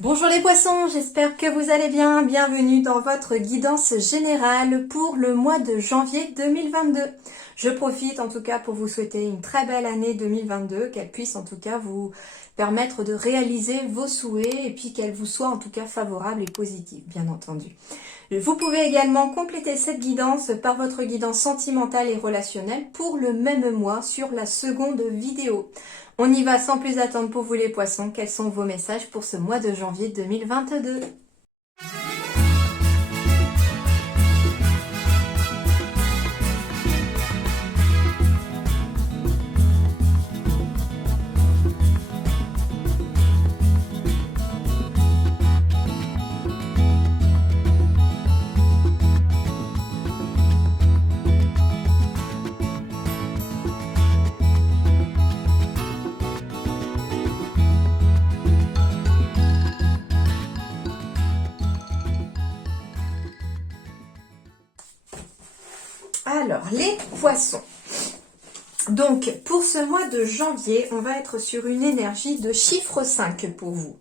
Bonjour les poissons, j'espère que vous allez bien. Bienvenue dans votre guidance générale pour le mois de janvier 2022. Je profite en tout cas pour vous souhaiter une très belle année 2022, qu'elle puisse en tout cas vous permettre de réaliser vos souhaits et puis qu'elle vous soit en tout cas favorable et positive, bien entendu. Vous pouvez également compléter cette guidance par votre guidance sentimentale et relationnelle pour le même mois sur la seconde vidéo. On y va sans plus attendre pour vous les poissons. Quels sont vos messages pour ce mois de janvier 2022? Alors, les poissons. Donc, pour ce mois de janvier, on va être sur une énergie de chiffre 5 pour vous.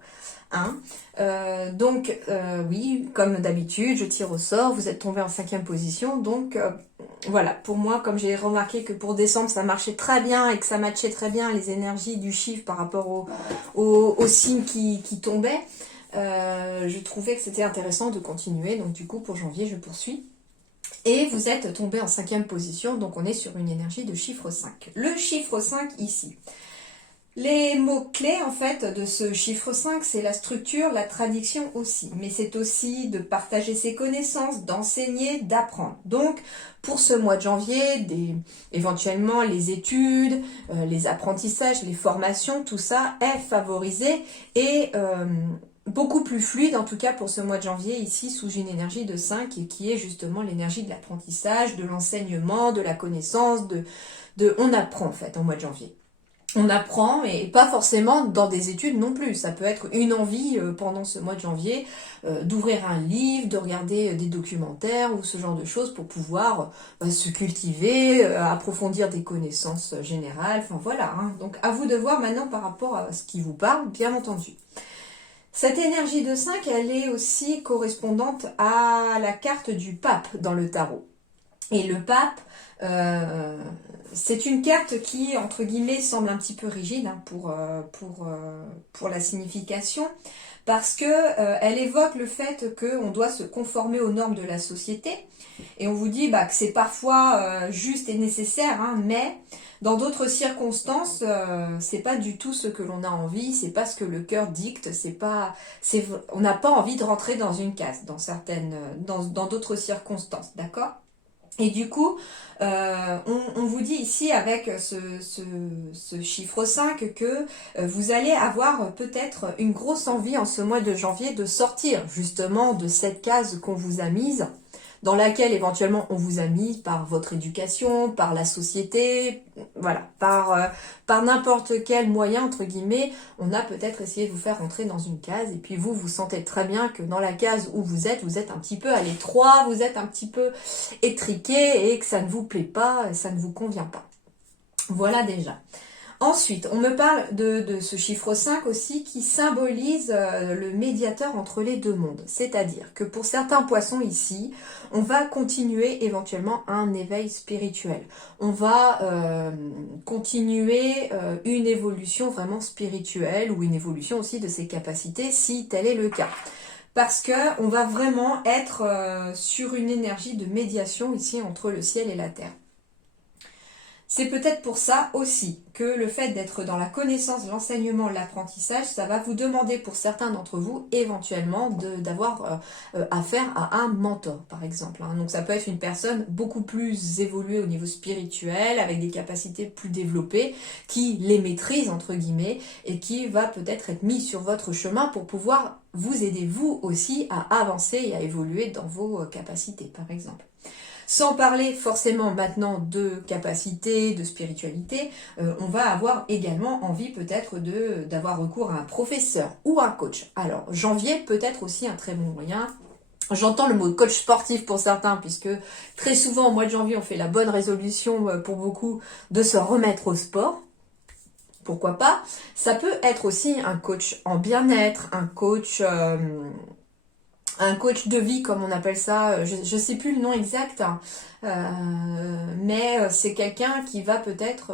Hein. Oui, comme d'habitude, je tire au sort, vous êtes tombé en 5e position. Donc, voilà, pour moi, comme j'ai remarqué que pour décembre, ça marchait très bien et que ça matchait très bien les énergies du chiffre par rapport au signe qui tombait, je trouvais que c'était intéressant de continuer. Donc, du coup, pour janvier, je poursuis. Et vous êtes tombé en 5e position, donc on est sur une énergie de chiffre 5. Le chiffre 5 ici. Les mots-clés en fait de ce chiffre 5, c'est la structure, la traduction aussi. Mais c'est aussi de partager ses connaissances, d'enseigner, d'apprendre. Donc pour ce mois de janvier, éventuellement les études, les apprentissages, les formations, tout ça est favorisé et beaucoup plus fluide, en tout cas pour ce mois de janvier, ici sous une énergie de 5 et qui est justement l'énergie de l'apprentissage, de l'enseignement, de la connaissance, on apprend en fait en mois de janvier. On apprend et pas forcément dans des études non plus. Ça peut être une envie pendant ce mois de janvier d'ouvrir un livre, de regarder des documentaires ou ce genre de choses pour pouvoir se cultiver, approfondir des connaissances générales. Enfin voilà, hein. Donc à vous de voir maintenant par rapport à ce qui vous parle, bien entendu. Cette énergie de 5, elle est aussi correspondante à la carte du pape dans le tarot. Et le pape, c'est une carte qui, entre guillemets, semble un petit peu rigide hein, pour la signification, parce que elle évoque le fait qu'on doit se conformer aux normes de la société, et on vous dit que c'est parfois juste et nécessaire, hein, mais dans d'autres circonstances, c'est pas du tout ce que l'on a envie, c'est pas ce que le cœur dicte, on n'a pas envie de rentrer dans une case, dans d'autres circonstances, d'accord ? Et du coup, on vous dit ici avec ce chiffre 5 que vous allez avoir peut-être une grosse envie en ce mois de janvier de sortir justement de cette case qu'on vous a mise, dans laquelle éventuellement on vous a mis par votre éducation, par la société, voilà, par n'importe quel moyen, entre guillemets, on a peut-être essayé de vous faire rentrer dans une case, et puis vous sentez très bien que dans la case où vous êtes un petit peu à l'étroit, vous êtes un petit peu étriqué, et que ça ne vous plaît pas, ça ne vous convient pas. Voilà déjà. Ensuite, on me parle de ce chiffre 5 aussi qui symbolise le médiateur entre les deux mondes. C'est-à-dire que pour certains poissons ici, on va continuer éventuellement un éveil spirituel. On va continuer une évolution vraiment spirituelle ou une évolution aussi de ses capacités si tel est le cas. Parce que on va vraiment être sur une énergie de médiation ici entre le ciel et la terre. C'est peut-être pour ça aussi que le fait d'être dans la connaissance, l'enseignement, l'apprentissage, ça va vous demander pour certains d'entre vous éventuellement d'avoir affaire à un mentor par exemple. Hein. Donc ça peut être une personne beaucoup plus évoluée au niveau spirituel, avec des capacités plus développées, qui les maîtrise entre guillemets et qui va peut-être être mis sur votre chemin pour pouvoir vous aider vous aussi à avancer et à évoluer dans vos capacités par exemple. Sans parler forcément maintenant de capacité, de spiritualité, on va avoir également envie peut-être d'avoir recours à un professeur ou un coach. Alors, janvier peut être aussi un très bon moyen. J'entends le mot coach sportif pour certains, puisque très souvent au mois de janvier, on fait la bonne résolution pour beaucoup de se remettre au sport. pourquoi pas. Ça peut être aussi un coach en bien-être, un coach de vie, comme on appelle ça, je ne sais plus le nom exact, hein. Mais c'est quelqu'un qui va peut-être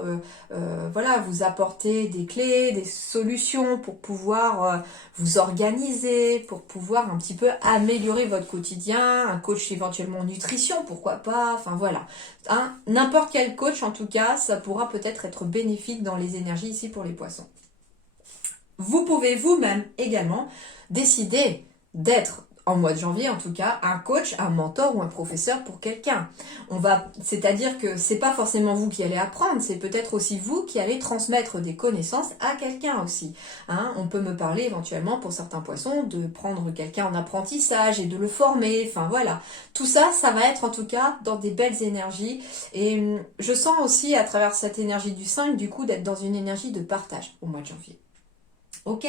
voilà, vous apporter des clés, des solutions pour pouvoir vous organiser, pour pouvoir un petit peu améliorer votre quotidien, un coach éventuellement en nutrition, pourquoi pas, enfin voilà. Hein, n'importe quel coach en tout cas, ça pourra peut-être être bénéfique dans les énergies ici pour les poissons. Vous pouvez vous-même également décider d'être, en mois de janvier en tout cas, un coach, un mentor ou un professeur pour quelqu'un. C'est-à-dire que c'est pas forcément vous qui allez apprendre, c'est peut-être aussi vous qui allez transmettre des connaissances à quelqu'un aussi. Hein, on peut me parler éventuellement pour certains poissons de prendre quelqu'un en apprentissage et de le former, enfin voilà. Tout ça, ça va être en tout cas dans des belles énergies et je sens aussi à travers cette énergie du 5 du coup d'être dans une énergie de partage au mois de janvier. Ok ?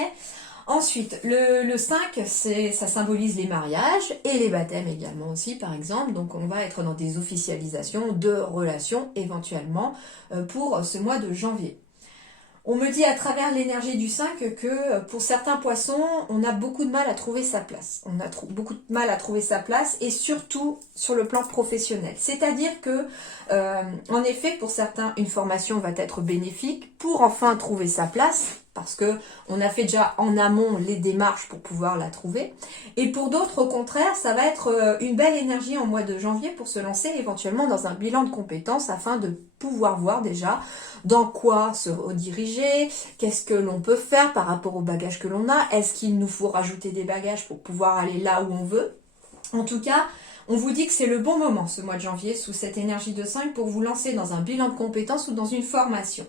Ensuite, le 5, ça symbolise les mariages et les baptêmes également aussi, par exemple. Donc, on va être dans des officialisations de relations éventuellement pour ce mois de janvier. On me dit à travers l'énergie du 5 que pour certains poissons, on a beaucoup de mal à trouver sa place. On a beaucoup de mal à trouver sa place et surtout sur le plan professionnel. C'est-à-dire que, en effet, pour certains, une formation va être bénéfique pour enfin trouver sa place parce que on a fait déjà en amont les démarches pour pouvoir la trouver. Et pour d'autres, au contraire, ça va être une belle énergie en mois de janvier pour se lancer éventuellement dans un bilan de compétences afin de pouvoir voir déjà dans quoi se rediriger, qu'est-ce que l'on peut faire par rapport aux bagages que l'on a, est-ce qu'il nous faut rajouter des bagages pour pouvoir aller là où on veut. En tout cas, on vous dit que c'est le bon moment ce mois de janvier sous cette énergie de 5 pour vous lancer dans un bilan de compétences ou dans une formation.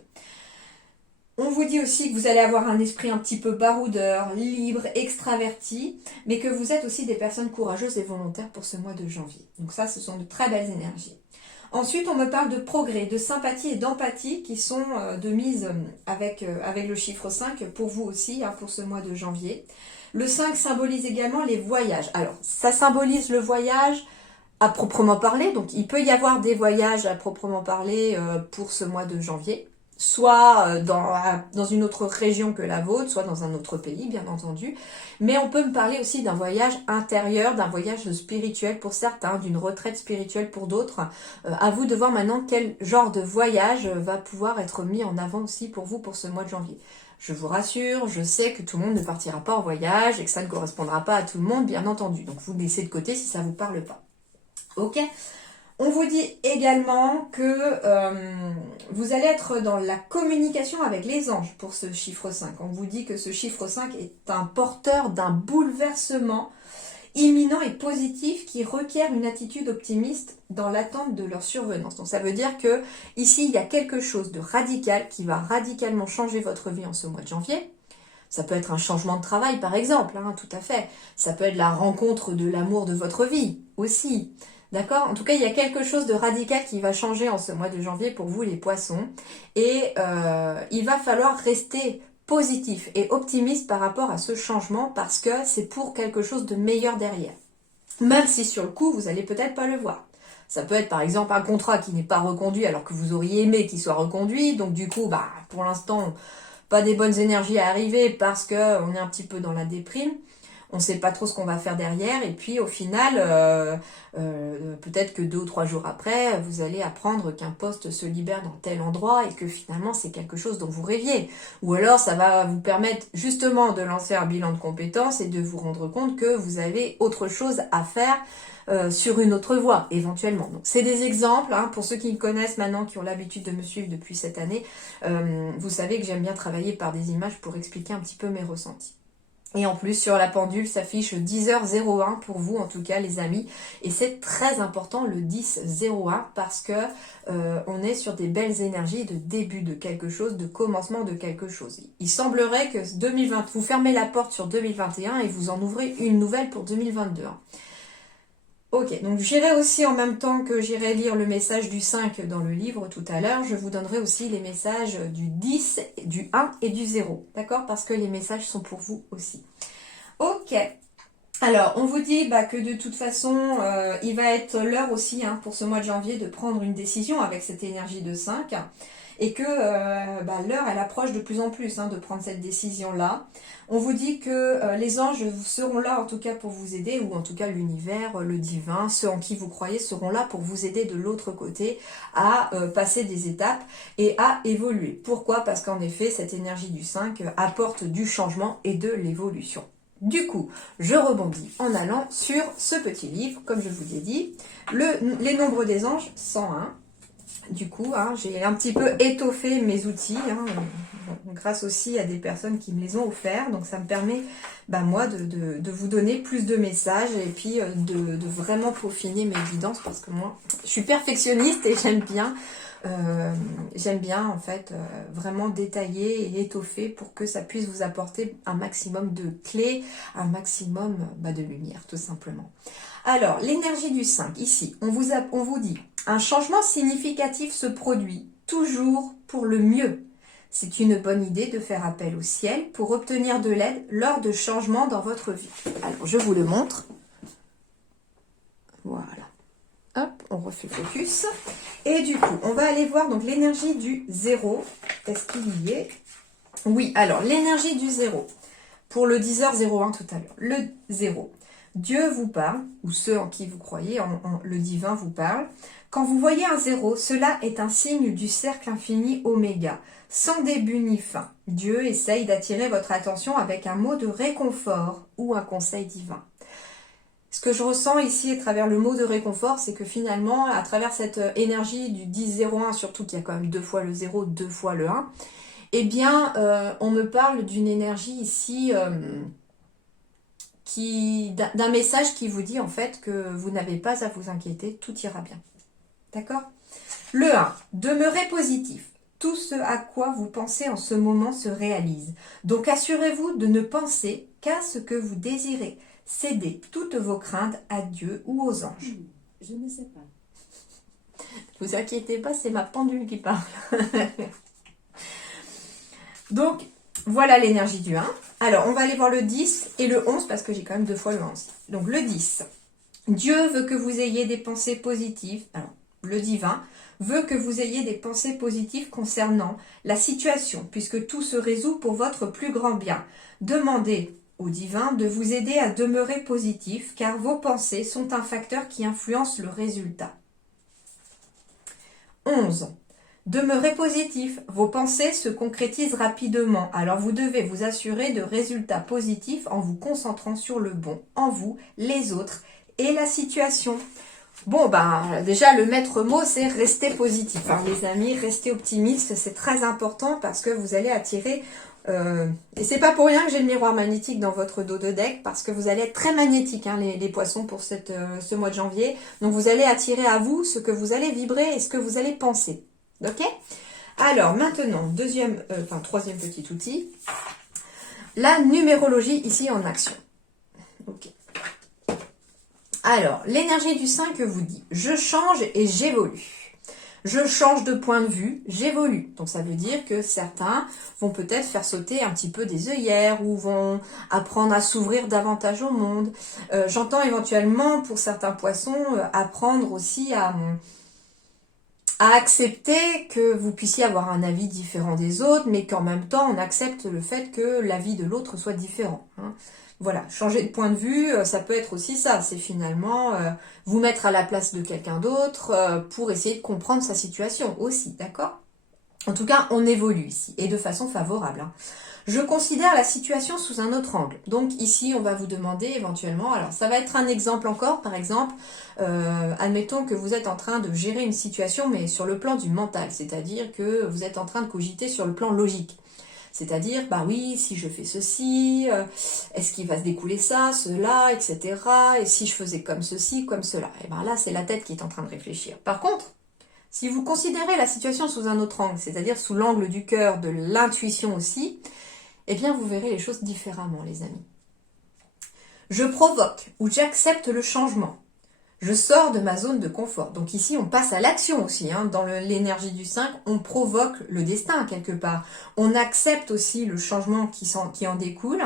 On vous dit aussi que vous allez avoir un esprit un petit peu baroudeur, libre, extraverti, mais que vous êtes aussi des personnes courageuses et volontaires pour ce mois de janvier. Donc ça, ce sont de très belles énergies. Ensuite, on me parle de progrès, de sympathie et d'empathie qui sont de mise avec le chiffre 5 pour vous aussi, hein, pour ce mois de janvier. Le 5 symbolise également les voyages. Alors, ça symbolise le voyage à proprement parler. Donc, il peut y avoir des voyages à proprement parler pour ce mois de janvier. Soit dans une autre région que la vôtre, soit dans un autre pays, bien entendu. Mais on peut me parler aussi d'un voyage intérieur, d'un voyage spirituel pour certains, d'une retraite spirituelle pour d'autres. À vous de voir maintenant quel genre de voyage va pouvoir être mis en avant aussi pour vous pour ce mois de janvier. Je vous rassure, je sais que tout le monde ne partira pas en voyage et que ça ne correspondra pas à tout le monde, bien entendu. Donc vous le laissez de côté si ça ne vous parle pas. Ok ? On vous dit également que vous allez être dans la communication avec les anges pour ce chiffre 5. On vous dit que ce chiffre 5 est un porteur d'un bouleversement imminent et positif qui requiert une attitude optimiste dans l'attente de leur survenance. Donc ça veut dire que ici il y a quelque chose de radical qui va radicalement changer votre vie en ce mois de janvier. Ça peut être un changement de travail par exemple, hein, tout à fait. Ça peut être la rencontre de l'amour de votre vie aussi. D'accord ? En tout cas, il y a quelque chose de radical qui va changer en ce mois de janvier pour vous les poissons. Et il va falloir rester positif et optimiste par rapport à ce changement parce que c'est pour quelque chose de meilleur derrière. Même si sur le coup, vous n'allez peut-être pas le voir. Ça peut être par exemple un contrat qui n'est pas reconduit alors que vous auriez aimé qu'il soit reconduit. Donc du coup, pour l'instant, pas des bonnes énergies à arriver parce qu'on est un petit peu dans la déprime. On ne sait pas trop ce qu'on va faire derrière et puis au final, peut-être que 2 ou 3 jours après, vous allez apprendre qu'un poste se libère dans tel endroit et que finalement c'est quelque chose dont vous rêviez. Ou alors ça va vous permettre justement de lancer un bilan de compétences et de vous rendre compte que vous avez autre chose à faire sur une autre voie éventuellement. Donc c'est des exemples, hein, pour ceux qui me connaissent maintenant, qui ont l'habitude de me suivre depuis cette année, vous savez que j'aime bien travailler par des images pour expliquer un petit peu mes ressentis. Et en plus, sur la pendule, s'affiche 10h01 pour vous, en tout cas, les amis. Et c'est très important, le 10-01, parce que on est sur des belles énergies de début de quelque chose, de commencement de quelque chose. Il semblerait que 2020, vous fermez la porte sur 2021 et vous en ouvrez une nouvelle pour 2022. Ok, donc j'irai aussi en même temps que j'irai lire le message du 5 dans le livre tout à l'heure, je vous donnerai aussi les messages du 10, du 1 et du 0, d'accord? Parce que les messages sont pour vous aussi. Ok, alors on vous dit que de toute façon, il va être l'heure aussi pour ce mois de janvier de prendre une décision avec cette énergie de 5. et que l'heure, elle approche de plus en plus de prendre cette décision-là. On vous dit que les anges seront là en tout cas pour vous aider, ou en tout cas l'univers, le divin, ceux en qui vous croyez seront là pour vous aider de l'autre côté à passer des étapes et à évoluer. Pourquoi? Parce qu'en effet, cette énergie du 5 apporte du changement et de l'évolution. Du coup, je rebondis en allant sur ce petit livre, comme je vous l'ai dit, les nombres des anges, 101. Du coup, j'ai un petit peu étoffé mes outils, grâce aussi à des personnes qui me les ont offerts. Donc ça me permet, moi, de vous donner plus de messages et puis de vraiment peaufiner mes guidances, parce que moi, je suis perfectionniste et j'aime bien en fait vraiment détailler et étoffer pour que ça puisse vous apporter un maximum de clés, un maximum de lumière, tout simplement. Alors, l'énergie du 5, ici, on vous dit, un changement significatif se produit, toujours pour le mieux. C'est une bonne idée de faire appel au ciel pour obtenir de l'aide lors de changements dans votre vie. Alors, je vous le montre. Voilà. Hop, on refait focus. Et du coup, on va aller voir donc l'énergie du 0. Est-ce qu'il y est? Oui, alors, l'énergie du 0. Pour le 10h01 tout à l'heure. Le 0. Dieu vous parle, ou ceux en qui vous croyez, le divin vous parle. Quand vous voyez un 0, cela est un signe du cercle infini oméga, sans début ni fin. Dieu essaye d'attirer votre attention avec un mot de réconfort ou un conseil divin. Ce que je ressens ici à travers le mot de réconfort, c'est que finalement, à travers cette énergie du 10-01, surtout qu'il y a quand même 2 fois le 0, 2 fois le 1, eh bien, on me parle d'une énergie ici... d'un message qui vous dit en fait que vous n'avez pas à vous inquiéter, tout ira bien. D'accord? Le 1, demeurez positif. Tout ce à quoi vous pensez en ce moment se réalise. Donc assurez-vous de ne penser qu'à ce que vous désirez. Cédez toutes vos craintes à Dieu ou aux anges. Je ne sais pas. Ne vous inquiétez pas, c'est ma pendule qui parle. Donc, voilà l'énergie du 1. Alors, on va aller voir le 10 et le 11 parce que j'ai quand même 2 fois le 11. Donc, le 10. Dieu veut que vous ayez des pensées positives. Alors, le divin veut que vous ayez des pensées positives concernant la situation, puisque tout se résout pour votre plus grand bien. Demandez au divin de vous aider à demeurer positif, car vos pensées sont un facteur qui influence le résultat. 11. Demeurez positif, vos pensées se concrétisent rapidement, alors vous devez vous assurer de résultats positifs en vous concentrant sur le bon, en vous, les autres et la situation. Bon, déjà le maître mot c'est rester positif, les amis, restez optimistes, c'est très important parce que vous allez attirer, et c'est pas pour rien que j'ai le miroir magnétique dans votre dos de deck, parce que vous allez être très magnétique, les poissons pour ce mois de janvier, donc vous allez attirer à vous ce que vous allez vibrer et ce que vous allez penser. Ok? Alors maintenant, troisième petit outil, la numérologie ici en action. Ok. Alors, l'énergie du 5 vous dit, je change et j'évolue. Je change de point de vue, j'évolue. Donc ça veut dire que certains vont peut-être faire sauter un petit peu des œillères ou vont apprendre à s'ouvrir davantage au monde. J'entends éventuellement pour certains poissons apprendre aussi à accepter que vous puissiez avoir un avis différent des autres, mais qu'en même temps, on accepte le fait que l'avis de l'autre soit différent. Voilà, changer de point de vue, ça peut être aussi ça. C'est finalement vous mettre à la place de quelqu'un d'autre pour essayer de comprendre sa situation aussi, d'accord? En tout cas, on évolue ici, et de façon favorable. Je considère la situation sous un autre angle. Donc ici, on va vous demander éventuellement, alors ça va être un exemple encore, par exemple, admettons que vous êtes en train de gérer une situation, mais sur le plan du mental, c'est-à-dire que vous êtes en train de cogiter sur le plan logique. C'est-à-dire, oui, si je fais ceci, est-ce qu'il va se découler ça, cela, etc. Et si je faisais comme ceci, comme cela. Et là, c'est la tête qui est en train de réfléchir. Par contre, si vous considérez la situation sous un autre angle, c'est-à-dire sous l'angle du cœur, de l'intuition aussi, eh bien, vous verrez les choses différemment, les amis. Je provoque ou j'accepte le changement. Je sors de ma zone de confort. Donc ici, on passe à l'action aussi. Dans l'énergie du 5, on provoque le destin quelque part. On accepte aussi le changement qui en découle.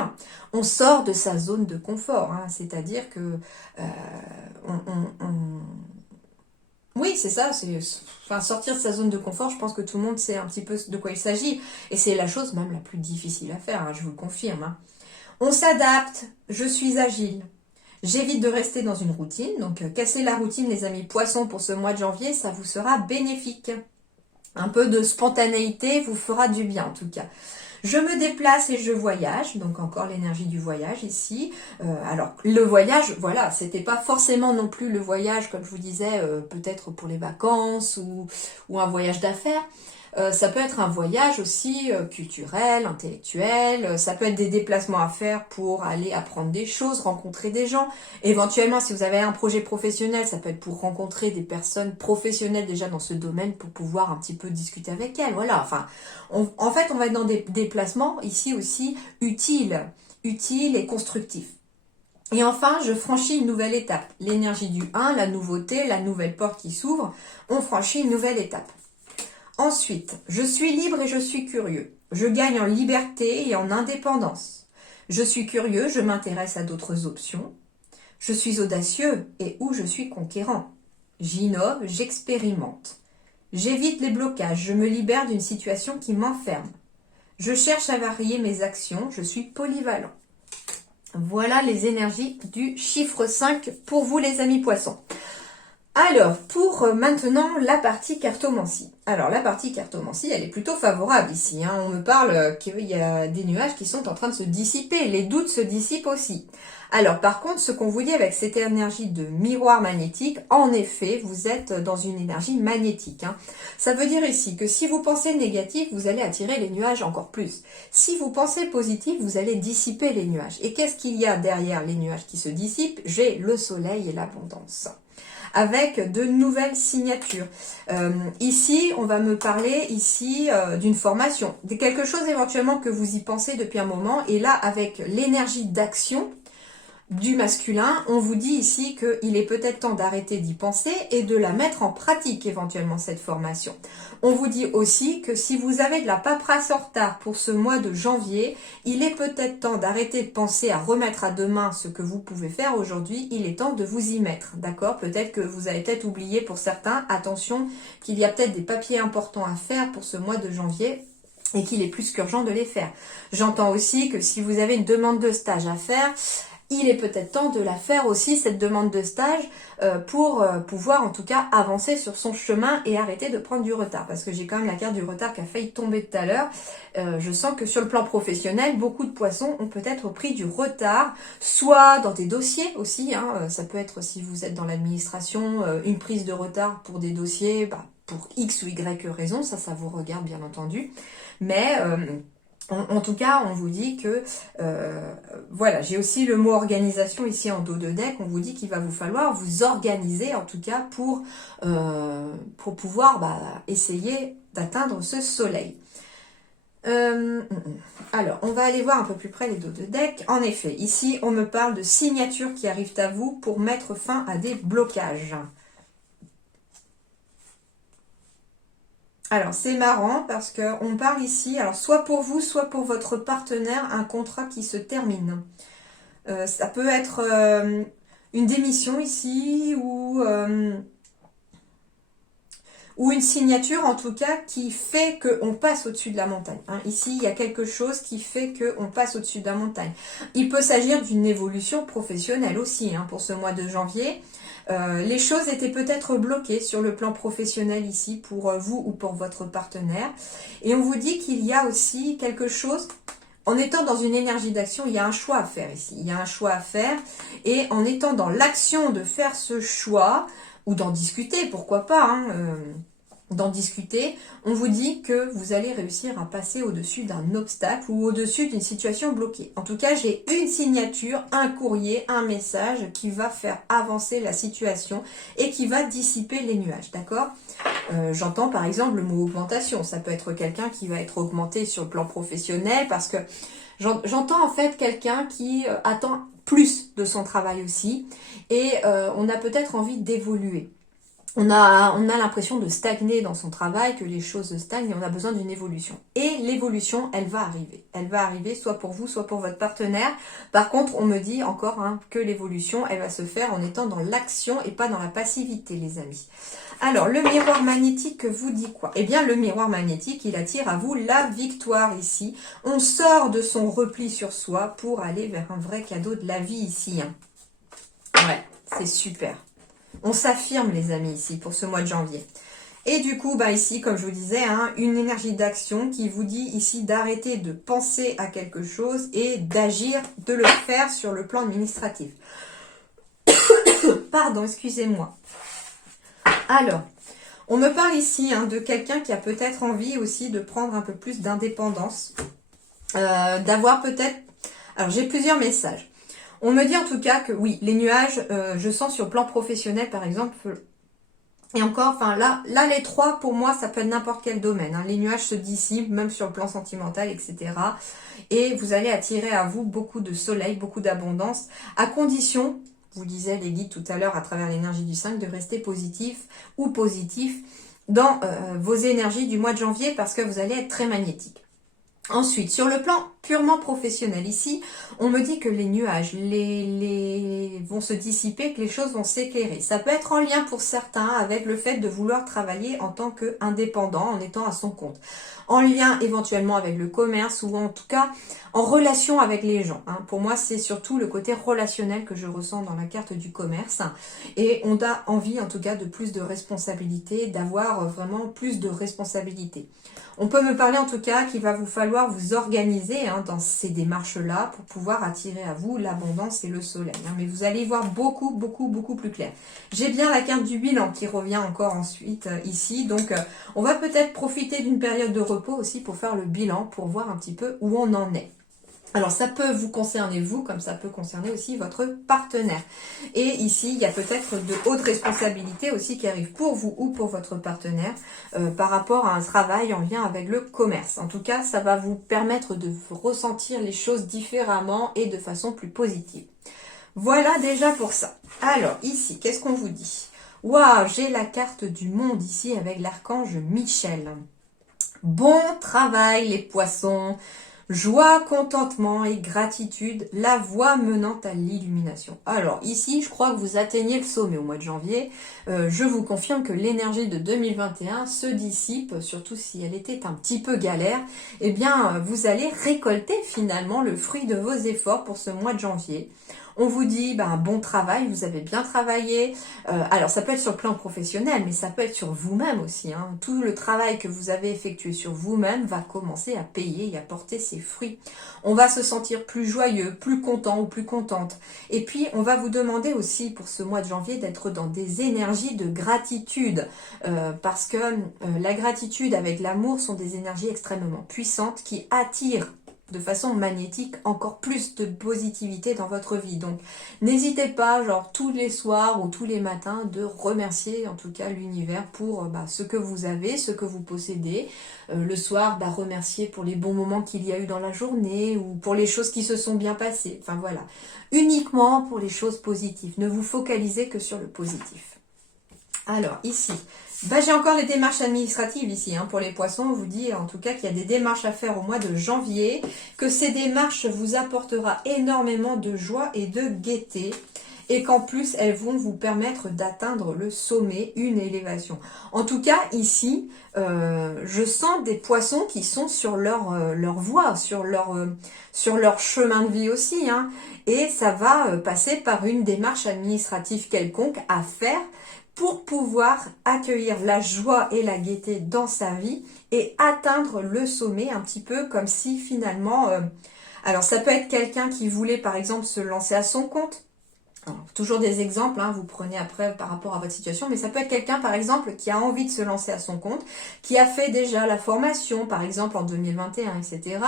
On sort de sa zone de confort. C'est-à-dire que Oui, c'est ça, enfin, sortir de sa zone de confort, je pense que tout le monde sait un petit peu de quoi il s'agit. Et c'est la chose même la plus difficile à faire, hein, je vous le confirme. Hein. On s'adapte, je suis agile. J'évite de rester dans une routine, donc casser la routine les amis poissons pour ce mois de janvier, ça vous sera bénéfique. Un peu de spontanéité vous fera du bien en tout cas. Je me déplace et je voyage, donc encore l'énergie du voyage ici. Alors le voyage, voilà, c'était pas forcément non plus le voyage comme je vous disais, peut-être pour les vacances ou un voyage d'affaires. Ça peut être un voyage aussi culturel, intellectuel, ça peut être des déplacements à faire pour aller apprendre des choses, rencontrer des gens. Éventuellement, si vous avez un projet professionnel, ça peut être pour rencontrer des personnes professionnelles déjà dans ce domaine pour pouvoir un petit peu discuter avec elles. Voilà, enfin, en fait, on va être dans des déplacements ici aussi utiles et constructifs. Et enfin, je franchis une nouvelle étape. L'énergie du 1, la nouveauté, la nouvelle porte qui s'ouvre, on franchit une nouvelle étape. Ensuite, je suis libre et je suis curieux. Je gagne en liberté et en indépendance. Je suis curieux, je m'intéresse à d'autres options. Je suis audacieux et où je suis conquérant. J'innove, j'expérimente. J'évite les blocages, je me libère d'une situation qui m'enferme. Je cherche à varier mes actions, je suis polyvalent. Voilà les énergies du chiffre 5 pour vous les amis poissons. Alors, pour maintenant la partie cartomancie. Alors, la partie cartomancie, elle est plutôt favorable ici. Hein. On me parle qu'il y a des nuages qui sont en train de se dissiper. Les doutes se dissipent aussi. Alors, par contre, ce qu'on vous dit avec cette énergie de miroir magnétique, en effet, vous êtes dans une énergie magnétique. Hein. Ça veut dire ici que si vous pensez négatif, vous allez attirer les nuages encore plus. Si vous pensez positif, vous allez dissiper les nuages. Et qu'est-ce qu'il y a derrière les nuages qui se dissipent? J'ai le soleil et l'abondance. Avec de nouvelles signatures. Ici, on va me parler ici d'une formation, de quelque chose éventuellement que vous y pensez depuis un moment. Et là, avec l'énergie d'action du masculin, on vous dit ici qu'il est peut-être temps d'arrêter d'y penser et de la mettre en pratique éventuellement cette formation. On vous dit aussi que si vous avez de la paperasse en retard pour ce mois de janvier, il est peut-être temps d'arrêter de penser à remettre à demain ce que vous pouvez faire aujourd'hui, il est temps de vous y mettre, d'accord? Peut-être que vous avez peut-être oublié pour certains, attention, qu'il y a peut-être des papiers importants à faire pour ce mois de janvier, et qu'il est plus qu'urgent de les faire. J'entends aussi que si vous avez une demande de stage à faire, il est peut-être temps de la faire aussi, cette demande de stage, pour pouvoir en tout cas avancer sur son chemin et arrêter de prendre du retard. Parce que j'ai quand même la carte du retard qui a failli tomber tout à l'heure. Je sens que sur le plan professionnel, beaucoup de poissons ont peut-être pris du retard, soit dans des dossiers aussi. Hein, ça peut être, si vous êtes dans l'administration, une prise de retard pour des dossiers, pour X ou Y raison, ça vous regarde bien entendu. Mais... en tout cas, on vous dit que, voilà, j'ai aussi le mot organisation ici en dos de deck. On vous dit qu'il va vous falloir vous organiser, en tout cas, pour pouvoir essayer d'atteindre ce soleil. Alors, on va aller voir un peu plus près les dos de deck. En effet, ici, on me parle de signatures qui arrivent à vous pour mettre fin à des blocages. Alors, c'est marrant parce qu'on parle ici, alors soit pour vous, soit pour votre partenaire, un contrat qui se termine. Ça peut être une démission ici ou une signature en tout cas qui fait qu'on passe au-dessus de la montagne. Hein. Ici, il y a quelque chose qui fait qu'on passe au-dessus de la montagne. Il peut s'agir d'une évolution professionnelle aussi hein, pour ce mois de janvier. Les choses étaient peut-être bloquées sur le plan professionnel ici pour vous ou pour votre partenaire. Et on vous dit qu'il y a aussi quelque chose, en étant dans une énergie d'action, il y a un choix à faire ici. Il y a un choix à faire et en étant dans l'action de faire ce choix, ou d'en discuter, pourquoi pas, hein, d'en discuter, on vous dit que vous allez réussir à passer au-dessus d'un obstacle ou au-dessus d'une situation bloquée. En tout cas, j'ai une signature, un courrier, un message qui va faire avancer la situation et qui va dissiper les nuages, d'accord? J'entends par exemple le mot augmentation. Ça peut être quelqu'un qui va être augmenté sur le plan professionnel parce que j'entends en fait quelqu'un qui attend plus de son travail aussi et on a peut-être envie d'évoluer. on a l'impression de stagner dans son travail, que les choses stagnent et on a besoin d'une évolution. Et l'évolution, elle va arriver. Elle va arriver soit pour vous, soit pour votre partenaire. Par contre, on me dit encore que l'évolution, elle va se faire en étant dans l'action et pas dans la passivité, les amis. Alors, le miroir magnétique vous dit quoi? Eh bien, le miroir magnétique, il attire à vous la victoire ici. On sort de son repli sur soi pour aller vers un vrai cadeau de la vie ici. Ouais, c'est super. On s'affirme, les amis, ici, pour ce mois de janvier. Et du coup, ici, comme je vous disais, une énergie d'action qui vous dit ici d'arrêter de penser à quelque chose et d'agir, de le faire sur le plan administratif. Pardon, excusez-moi. Alors, on me parle ici de quelqu'un qui a peut-être envie aussi de prendre un peu plus d'indépendance, d'avoir peut-être... Alors, j'ai plusieurs messages. On me dit en tout cas que oui, les nuages, je sens sur le plan professionnel par exemple, et encore, là les trois pour moi ça peut être n'importe quel domaine. Les nuages se dissipent, même sur le plan sentimental, etc. Et vous allez attirer à vous beaucoup de soleil, beaucoup d'abondance, à condition, vous disiez les guides tout à l'heure à travers l'énergie du 5, de rester positif ou positif dans vos énergies du mois de janvier parce que vous allez être très magnétique. Ensuite, sur le plan purement professionnel, ici, on me dit que les nuages vont se dissiper, que les choses vont s'éclairer. Ça peut être en lien pour certains avec le fait de vouloir travailler en tant qu'indépendant, en étant à son compte. En lien éventuellement avec le commerce ou en tout cas en relation avec les gens. Pour moi, c'est surtout le côté relationnel que je ressens dans la carte du commerce. Et on a envie en tout cas de plus de responsabilité, d'avoir vraiment plus de responsabilité. On peut me parler en tout cas qu'il va vous falloir vous organiser dans ces démarches-là pour pouvoir attirer à vous l'abondance et le soleil. Mais vous allez y voir beaucoup, beaucoup, beaucoup plus clair. J'ai bien la carte du bilan qui revient encore ensuite ici. Donc, on va peut-être profiter d'une période de repos aussi pour faire le bilan, pour voir un petit peu où on en est. Alors, ça peut vous concerner vous, comme ça peut concerner aussi votre partenaire. Et ici, il y a peut-être de hautes responsabilités aussi qui arrivent pour vous ou pour votre partenaire par rapport à un travail en lien avec le commerce. En tout cas, ça va vous permettre de ressentir les choses différemment et de façon plus positive. Voilà déjà pour ça. Alors, ici, qu'est-ce qu'on vous dit? Waouh, j'ai la carte du monde ici avec l'archange Michel. Bon travail les poissons. Joie, contentement et gratitude, la voie menant à l'illumination. Alors ici, je crois que vous atteignez le sommet au mois de janvier. Je vous confirme que l'énergie de 2021 se dissipe, surtout si elle était un petit peu galère. Eh bien, vous allez récolter finalement le fruit de vos efforts pour ce mois de janvier. On vous dit bon travail, vous avez bien travaillé. Alors ça peut être sur le plan professionnel, mais ça peut être sur vous-même aussi. Tout le travail que vous avez effectué sur vous-même va commencer à payer et à porter ses fruits. On va se sentir plus joyeux, plus content ou plus contente. Et puis on va vous demander aussi pour ce mois de janvier d'être dans des énergies de gratitude. Parce que la gratitude avec l'amour sont des énergies extrêmement puissantes qui attirent de façon magnétique encore plus de positivité dans votre vie. Donc n'hésitez pas tous les soirs ou tous les matins de remercier en tout cas l'univers pour ce que vous avez, ce que vous possédez. Le soir, remercier pour les bons moments qu'il y a eu dans la journée ou pour les choses qui se sont bien passées. Enfin voilà, uniquement pour les choses positives. Ne vous focalisez que sur le positif. Alors ici, j'ai encore les démarches administratives ici. Pour les poissons, on vous dit en tout cas qu'il y a des démarches à faire au mois de janvier, que ces démarches vous apportera énormément de joie et de gaieté et qu'en plus, elles vont vous permettre d'atteindre le sommet, une élévation. En tout cas, ici, je sens des poissons qui sont sur leur voie, sur leur chemin de vie aussi. Et ça va passer par une démarche administrative quelconque à faire pour pouvoir accueillir la joie et la gaieté dans sa vie et atteindre le sommet un petit peu comme si finalement... alors ça peut être quelqu'un qui voulait par exemple se lancer à son compte. Alors, toujours des exemples, vous prenez après par rapport à votre situation, mais ça peut être quelqu'un par exemple qui a envie de se lancer à son compte, qui a fait déjà la formation par exemple en 2021, etc.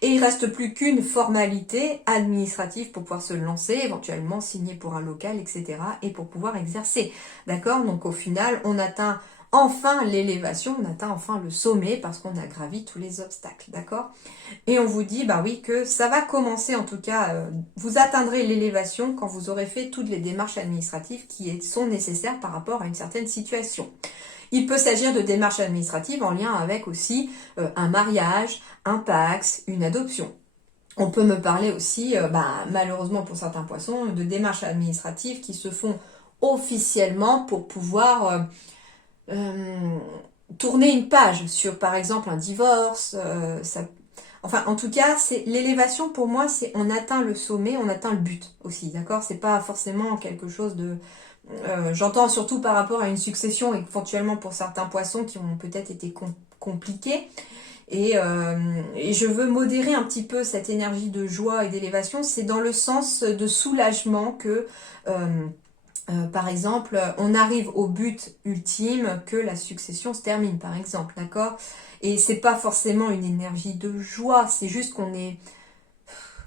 Et il reste plus qu'une formalité administrative pour pouvoir se lancer, éventuellement signer pour un local, etc. et pour pouvoir exercer. D'accord? Donc au final, on atteint enfin l'élévation, on atteint enfin le sommet parce qu'on a gravi tous les obstacles, d'accord? Et on vous dit, bah oui, que ça va commencer en tout cas, vous atteindrez l'élévation quand vous aurez fait toutes les démarches administratives qui sont nécessaires par rapport à une certaine situation. Il peut s'agir de démarches administratives en lien avec aussi un mariage, un PACS, une adoption. On peut me parler aussi, malheureusement pour certains poissons, de démarches administratives qui se font officiellement pour pouvoir tourner une page sur, par exemple, un divorce. Enfin, en tout cas, c'est l'élévation pour moi, c'est on atteint le sommet, on atteint le but aussi, d'accord? C'est pas forcément quelque chose de... J'entends surtout par rapport à une succession, éventuellement pour certains poissons qui ont peut-être été compliqués. Et je veux modérer un petit peu cette énergie de joie et d'élévation. C'est dans le sens de soulagement que, par exemple, on arrive au but ultime, que la succession se termine, par exemple, d'accord? Et c'est pas forcément une énergie de joie, c'est juste qu'on est...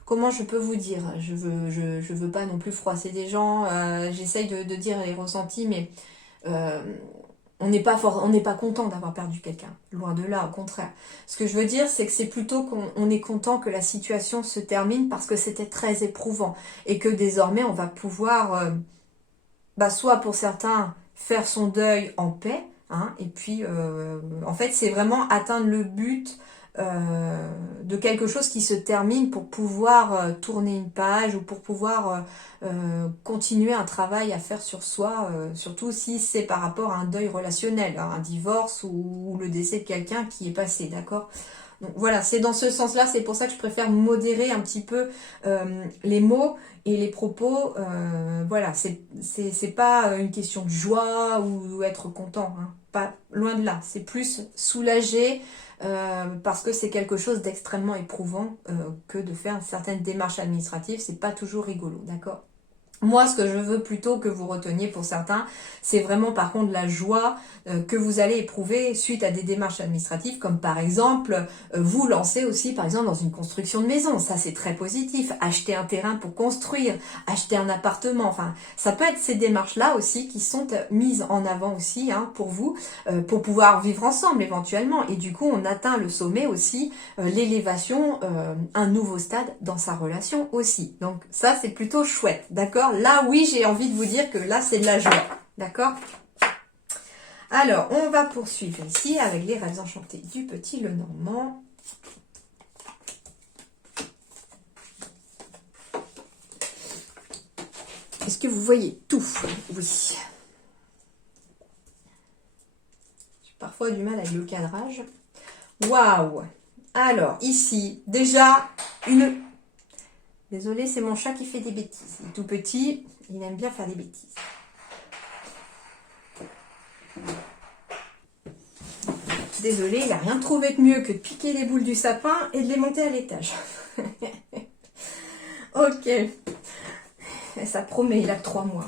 Comment je peux vous dire? Je veux pas non plus froisser des gens, j'essaye de dire les ressentis, mais on n'est pas content d'avoir perdu quelqu'un. Loin de là, au contraire. Ce que je veux dire, c'est que c'est plutôt qu'on est content que la situation se termine parce que c'était très éprouvant. Et que désormais, on va pouvoir, soit pour certains, faire son deuil en paix, hein, et puis, en fait, c'est vraiment atteindre le but de quelque chose qui se termine pour pouvoir tourner une page ou pour pouvoir continuer un travail à faire sur soi, surtout si c'est par rapport à un deuil relationnel, hein, un divorce ou le décès de quelqu'un qui est passé, d'accord? Donc voilà, c'est dans ce sens-là, c'est pour ça que je préfère modérer un petit peu les mots et les propos. Voilà, c'est pas une question de joie ou être content, hein, pas loin de là. C'est plus soulager parce que c'est quelque chose d'extrêmement éprouvant que de faire certaines démarches administratives. C'est pas toujours rigolo, d'accord? Moi, ce que je veux plutôt que vous reteniez pour certains, c'est vraiment par contre la joie que vous allez éprouver suite à des démarches administratives, comme par exemple, vous lancer aussi par exemple dans une construction de maison. Ça, c'est très positif. Acheter un terrain pour construire, acheter un appartement. Enfin, ça peut être ces démarches-là aussi qui sont mises en avant aussi, hein, pour vous, pour pouvoir vivre ensemble éventuellement. Et du coup, on atteint le sommet aussi, l'élévation, un nouveau stade dans sa relation aussi. Donc ça, c'est plutôt chouette, d'accord? Là, oui, j'ai envie de vous dire que là, c'est de la joie. D'accord? Alors, on va poursuivre ici avec les rêves enchantés du petit Lenormand. Est-ce que vous voyez tout? Oui. J'ai parfois du mal avec le cadrage. Waouh! Alors, ici, déjà, une... Désolée, c'est mon chat qui fait des bêtises. Il est tout petit, il aime bien faire des bêtises. Désolée, il n'a rien trouvé de mieux que de piquer les boules du sapin et de les monter à l'étage. Ok. Et ça promet, il a 3 mois.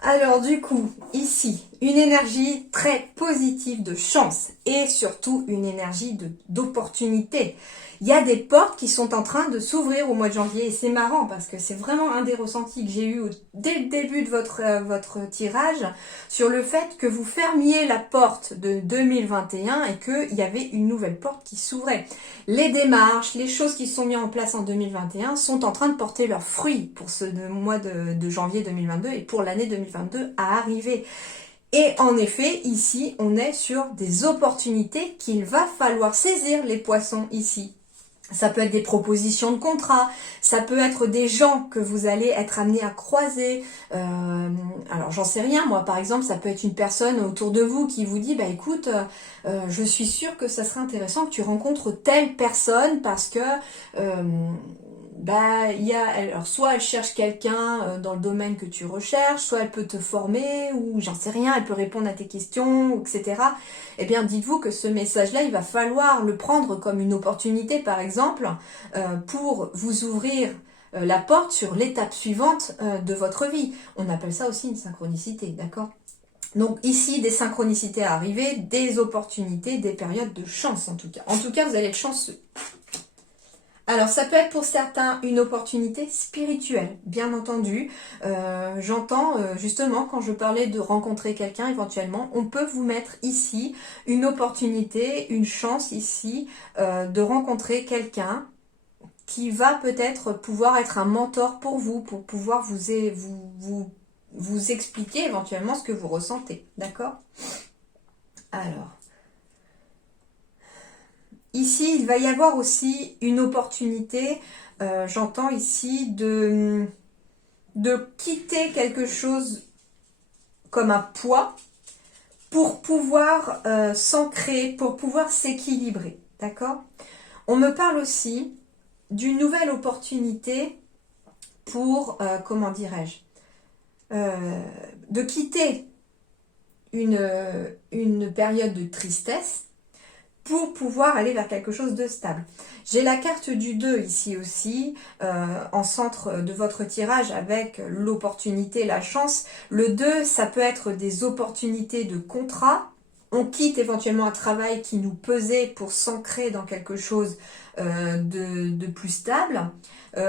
Alors du coup, ici, une énergie très positive de chance et surtout une énergie d'opportunité. Il y a des portes qui sont en train de s'ouvrir au mois de janvier et c'est marrant parce que c'est vraiment un des ressentis que j'ai eu dès le début de votre tirage sur le fait que vous fermiez la porte de 2021 et qu'il y avait une nouvelle porte qui s'ouvrait. Les démarches, les choses qui sont mises en place en 2021 sont en train de porter leurs fruits pour ce mois de janvier 2022 et pour l'année 2022 à arriver. Et en effet, ici, on est sur des opportunités qu'il va falloir saisir, les poissons, ici. Ça peut être des propositions de contrat, ça peut être des gens que vous allez être amenés à croiser. Alors j'en sais rien, moi par exemple, ça peut être une personne autour de vous qui vous dit, bah écoute, je suis sûre que ça serait intéressant que tu rencontres telle personne parce que alors soit elle cherche quelqu'un dans le domaine que tu recherches, soit elle peut te former, ou j'en sais rien, elle peut répondre à tes questions, etc. Eh bien, dites-vous que ce message-là, il va falloir le prendre comme une opportunité, par exemple, pour vous ouvrir la porte sur l'étape suivante de votre vie. On appelle ça aussi une synchronicité, d'accord? Donc ici, des synchronicités à arriver, des opportunités, des périodes de chance en tout cas. En tout cas, vous allez être chanceux. Alors, ça peut être pour certains une opportunité spirituelle, bien entendu. J'entends justement quand je parlais de rencontrer quelqu'un éventuellement, on peut vous mettre ici une opportunité, une chance ici de rencontrer quelqu'un qui va peut-être pouvoir être un mentor pour vous, pour pouvoir vous expliquer éventuellement ce que vous ressentez. D'accord? Alors. Ici, il va y avoir aussi une opportunité, j'entends ici, de quitter quelque chose comme un poids pour pouvoir s'ancrer, pour pouvoir s'équilibrer. D'accord? On me parle aussi d'une nouvelle opportunité pour, comment dirais-je, de quitter une période de tristesse pour pouvoir aller vers quelque chose de stable. J'ai la carte du 2 ici aussi, en centre de votre tirage avec l'opportunité, la chance. Le 2, ça peut être des opportunités de contrat. On quitte éventuellement un travail qui nous pesait pour s'ancrer dans quelque chose de plus stable.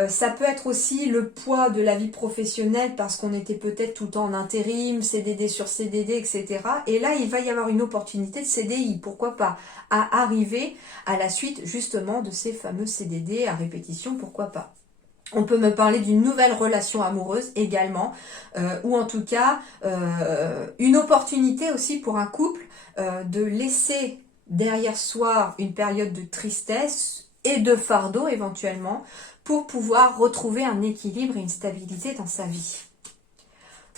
Ça peut être aussi le poids de la vie professionnelle parce qu'on était peut-être tout le temps en intérim, CDD sur CDD, etc. Et là, il va y avoir une opportunité de CDI, pourquoi pas, à arriver à la suite justement de ces fameux CDD à répétition, pourquoi pas. On peut me parler d'une nouvelle relation amoureuse également, ou en tout cas une opportunité aussi pour un couple de laisser derrière soi une période de tristesse et de fardeau éventuellement pour pouvoir retrouver un équilibre et une stabilité dans sa vie.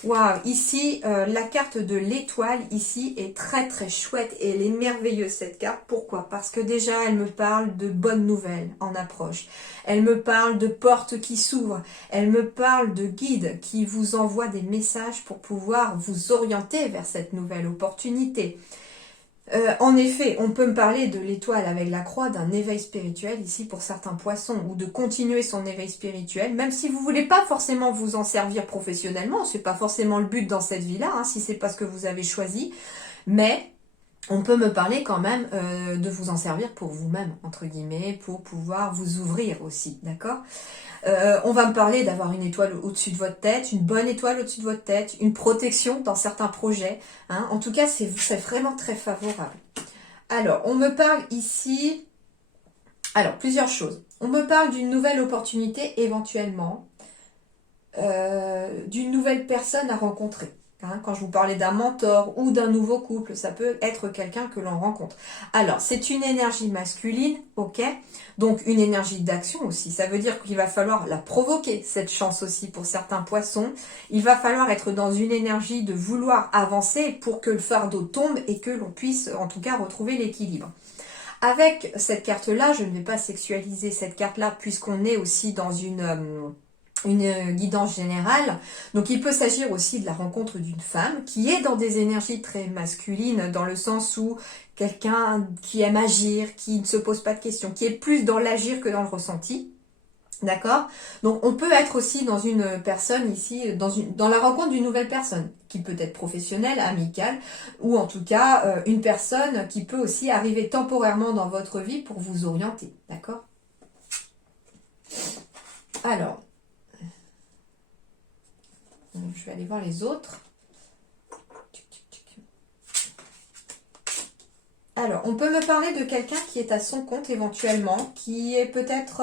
Waouh, ici, la carte de l'étoile, ici, est très très chouette et elle est merveilleuse cette carte. Pourquoi? Parce que déjà, elle me parle de bonnes nouvelles en approche. Elle me parle de portes qui s'ouvrent. Elle me parle de guides qui vous envoient des messages pour pouvoir vous orienter vers cette nouvelle opportunité. En effet, on peut me parler de l'étoile avec la croix, d'un éveil spirituel ici pour certains poissons, ou de continuer son éveil spirituel, même si vous voulez pas forcément vous en servir professionnellement, c'est pas forcément le but dans cette vie-là, hein, si c'est pas ce que vous avez choisi, mais on peut me parler quand même de vous en servir pour vous-même, entre guillemets, pour pouvoir vous ouvrir aussi, d'accord? On va me parler d'avoir une étoile au-dessus de votre tête, une bonne étoile au-dessus de votre tête, une protection dans certains projets. Hein. En tout cas, c'est vraiment très favorable. Alors, on me parle ici... Alors, plusieurs choses. On me parle d'une nouvelle opportunité, éventuellement, d'une nouvelle personne à rencontrer. Hein, quand je vous parlais d'un mentor ou d'un nouveau couple, ça peut être quelqu'un que l'on rencontre. Alors, c'est une énergie masculine, ok? Donc, une énergie d'action aussi. Ça veut dire qu'il va falloir la provoquer, cette chance aussi pour certains poissons. Il va falloir être dans une énergie de vouloir avancer pour que le fardeau tombe et que l'on puisse, en tout cas, retrouver l'équilibre. Avec cette carte-là, je ne vais pas sexualiser cette carte-là puisqu'on est aussi dans une guidance générale. Donc il peut s'agir aussi de la rencontre d'une femme qui est dans des énergies très masculines, dans le sens où quelqu'un qui aime agir, qui ne se pose pas de questions, qui est plus dans l'agir que dans le ressenti. D'accord? Donc on peut être aussi dans une personne ici, dans la rencontre d'une nouvelle personne, qui peut être professionnelle, amicale, ou en tout cas une personne qui peut aussi arriver temporairement dans votre vie pour vous orienter. D'accord? Alors, je vais aller voir les autres. Alors, on peut me parler de quelqu'un qui est à son compte éventuellement, qui est peut-être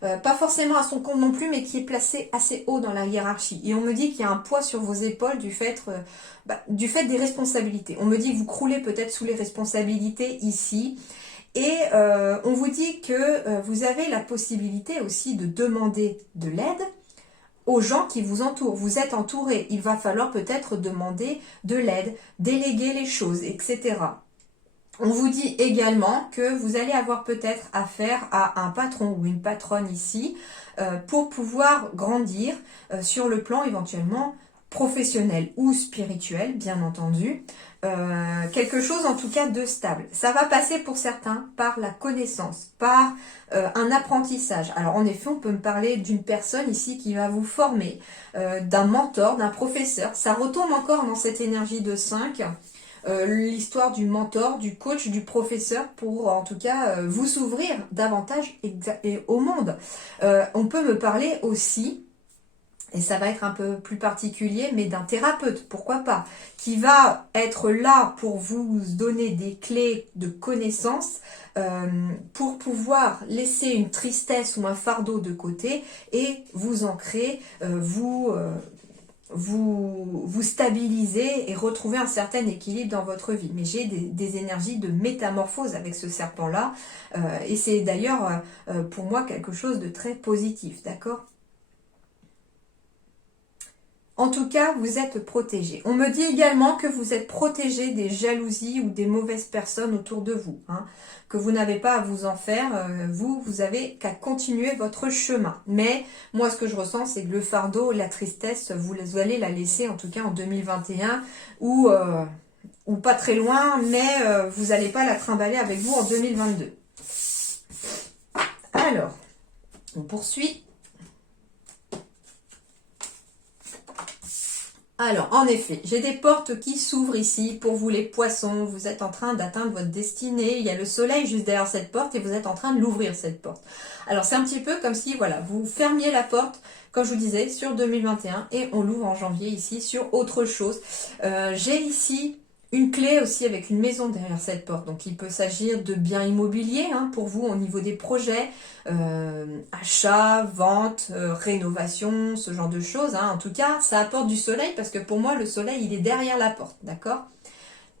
pas forcément à son compte non plus, mais qui est placé assez haut dans la hiérarchie. Et on me dit qu'il y a un poids sur vos épaules du fait des responsabilités. On me dit que vous croulez peut-être sous les responsabilités ici. Et on vous dit que vous avez la possibilité aussi de demander de l'aide aux gens qui vous entourent. Vous êtes entouré. Il va falloir peut-être demander de l'aide, déléguer les choses, etc. On vous dit également que vous allez avoir peut-être affaire à un patron ou une patronne ici pour pouvoir grandir sur le plan éventuellement professionnel ou spirituel, bien entendu. Quelque chose en tout cas de stable. Ça va passer pour certains par la connaissance, par un apprentissage. Alors en effet, on peut me parler d'une personne ici qui va vous former, d'un mentor, d'un professeur. Ça retombe encore dans cette énergie de 5. l'histoire du mentor, du coach, du professeur pour en tout cas vous ouvrir davantage au monde. On peut me parler aussi, et ça va être un peu plus particulier, mais d'un thérapeute, pourquoi pas, qui va être là pour vous donner des clés de connaissances pour pouvoir laisser une tristesse ou un fardeau de côté et vous ancrer, vous stabiliser et retrouver un certain équilibre dans votre vie. Mais j'ai des énergies de métamorphose avec ce serpent-là, et c'est d'ailleurs pour moi quelque chose de très positif, d'accord ? En tout cas, vous êtes protégé. On me dit également que vous êtes protégé des jalousies ou des mauvaises personnes autour de vous, hein, que vous n'avez pas à vous en faire. Vous avez qu'à continuer votre chemin. Mais moi, ce que je ressens, c'est que le fardeau, la tristesse, vous allez la laisser, en tout cas en 2021, ou pas très loin, mais vous n'allez pas la trimballer avec vous en 2022. Alors, on poursuit. Alors, en effet, j'ai des portes qui s'ouvrent ici pour vous les poissons. Vous êtes en train d'atteindre votre destinée. Il y a le soleil juste derrière cette porte et vous êtes en train de l'ouvrir, cette porte. Alors, c'est un petit peu comme si, voilà, vous fermiez la porte, comme je vous disais, sur 2021 et on l'ouvre en janvier ici sur autre chose. J'ai ici une clé aussi avec une maison derrière cette porte. Donc, il peut s'agir de biens immobiliers hein, pour vous au niveau des projets. Achat, vente, rénovation, ce genre de choses. Hein. En tout cas, ça apporte du soleil parce que pour moi, le soleil, il est derrière la porte, d'accord ?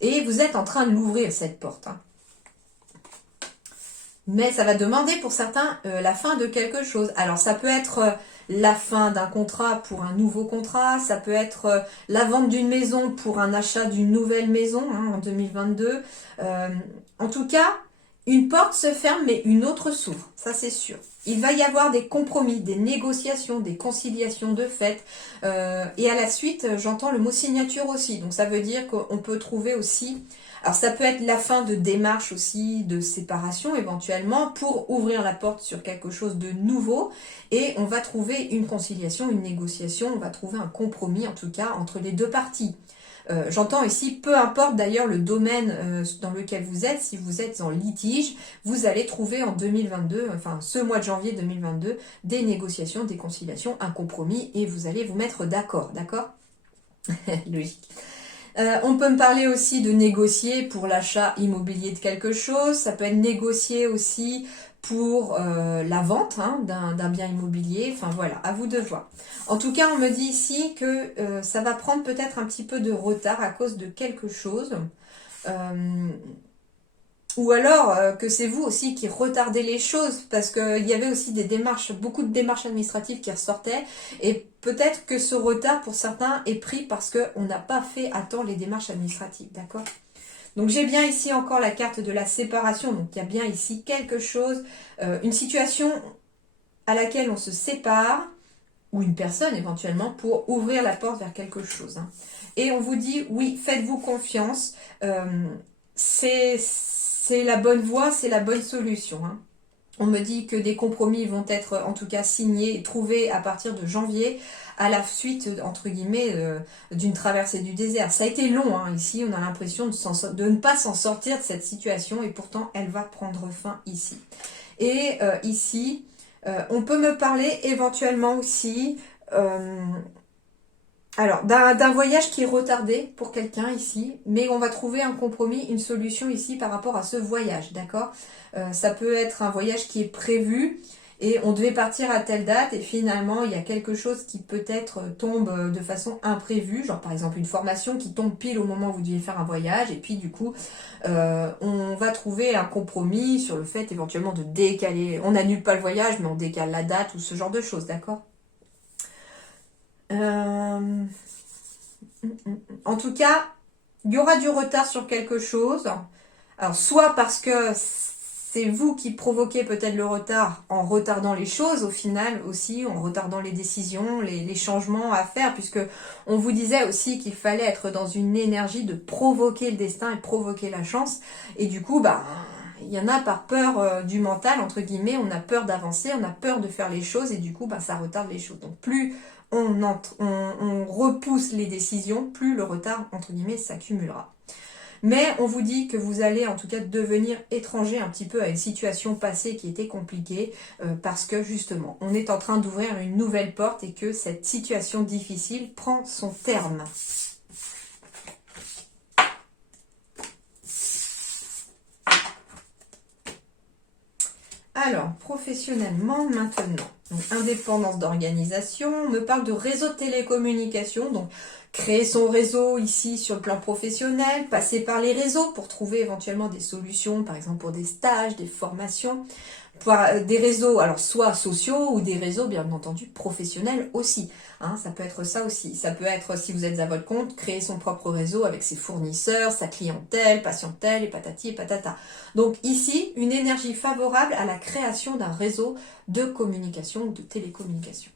Et vous êtes en train de l'ouvrir, cette porte. Hein. Mais ça va demander pour certains la fin de quelque chose. Alors, ça peut être la fin d'un contrat pour un nouveau contrat. Ça peut être la vente d'une maison pour un achat d'une nouvelle maison hein, en 2022. En tout cas, une porte se ferme, mais une autre s'ouvre. Ça, c'est sûr. Il va y avoir des compromis, des négociations, des conciliations de fait. Et à la suite, j'entends le mot signature aussi. Donc, ça veut dire qu'on peut trouver aussi... Alors, ça peut être la fin de démarche aussi, de séparation éventuellement, pour ouvrir la porte sur quelque chose de nouveau. Et on va trouver une conciliation, une négociation. On va trouver un compromis, en tout cas, entre les deux parties. J'entends ici, peu importe d'ailleurs le domaine dans lequel vous êtes, si vous êtes en litige, vous allez trouver en 2022, enfin ce mois de janvier 2022, des négociations, des conciliations, un compromis et vous allez vous mettre d'accord, d'accord ? Logique. On peut me parler aussi de négocier pour l'achat immobilier de quelque chose, ça peut être négocier aussi pour la vente hein, d'un bien immobilier, enfin voilà, à vous de voir. En tout cas, on me dit ici que ça va prendre peut-être un petit peu de retard à cause de quelque chose. Ou alors que c'est vous aussi qui retardez les choses parce qu'il y avait aussi des démarches, beaucoup de démarches administratives qui ressortaient et peut-être que ce retard pour certains est pris parce qu'on n'a pas fait à temps les démarches administratives, d'accord ? Donc j'ai bien ici encore la carte de la séparation, donc il y a bien ici quelque chose, une situation à laquelle on se sépare ou une personne éventuellement pour ouvrir la porte vers quelque chose. Hein. Et on vous dit oui, faites-vous confiance, c'est la bonne voie, c'est la bonne solution. Hein. On me dit que des compromis vont être en tout cas signés et trouvés à partir de janvier à la suite, entre guillemets, d'une traversée du désert. Ça a été long, hein. Ici on a l'impression de ne pas s'en sortir de cette situation et pourtant elle va prendre fin ici. Et ici, on peut me parler éventuellement aussi... Alors, d'un voyage qui est retardé pour quelqu'un ici, mais on va trouver un compromis, une solution ici par rapport à ce voyage, d'accord ? Ça peut être un voyage qui est prévu et on devait partir à telle date et finalement il y a quelque chose qui peut-être tombe de façon imprévue, genre par exemple une formation qui tombe pile au moment où vous deviez faire un voyage et puis du coup on va trouver un compromis sur le fait éventuellement de décaler, on n'annule pas le voyage mais on décale la date ou ce genre de choses, d'accord ? En tout cas, il y aura du retard sur quelque chose. Alors, soit parce que c'est vous qui provoquez peut-être le retard en retardant les choses au final aussi, en retardant les décisions, les changements à faire, puisque on vous disait aussi qu'il fallait être dans une énergie de provoquer le destin et provoquer la chance. Et du coup, il y en a par peur du mental, entre guillemets, on a peur d'avancer, on a peur de faire les choses et du coup, ça retarde les choses. Donc, plus on repousse les décisions, plus le retard, entre guillemets, s'accumulera. Mais on vous dit que vous allez en tout cas devenir étranger un petit peu à une situation passée qui était compliquée parce que justement, on est en train d'ouvrir une nouvelle porte et que cette situation difficile prend son terme. Alors, professionnellement maintenant, donc, indépendance d'organisation, on me parle de réseau de télécommunications, donc créer son réseau ici sur le plan professionnel, passer par les réseaux pour trouver éventuellement des solutions, par exemple pour des stages, des formations, des réseaux, alors soit sociaux ou des réseaux bien entendu professionnels aussi. Hein, ça peut être ça aussi. Ça peut être, si vous êtes à votre compte, créer son propre réseau avec ses fournisseurs, sa clientèle, patientèle et patati et patata. Donc ici, une énergie favorable à la création d'un réseau de communication ou de télécommunication.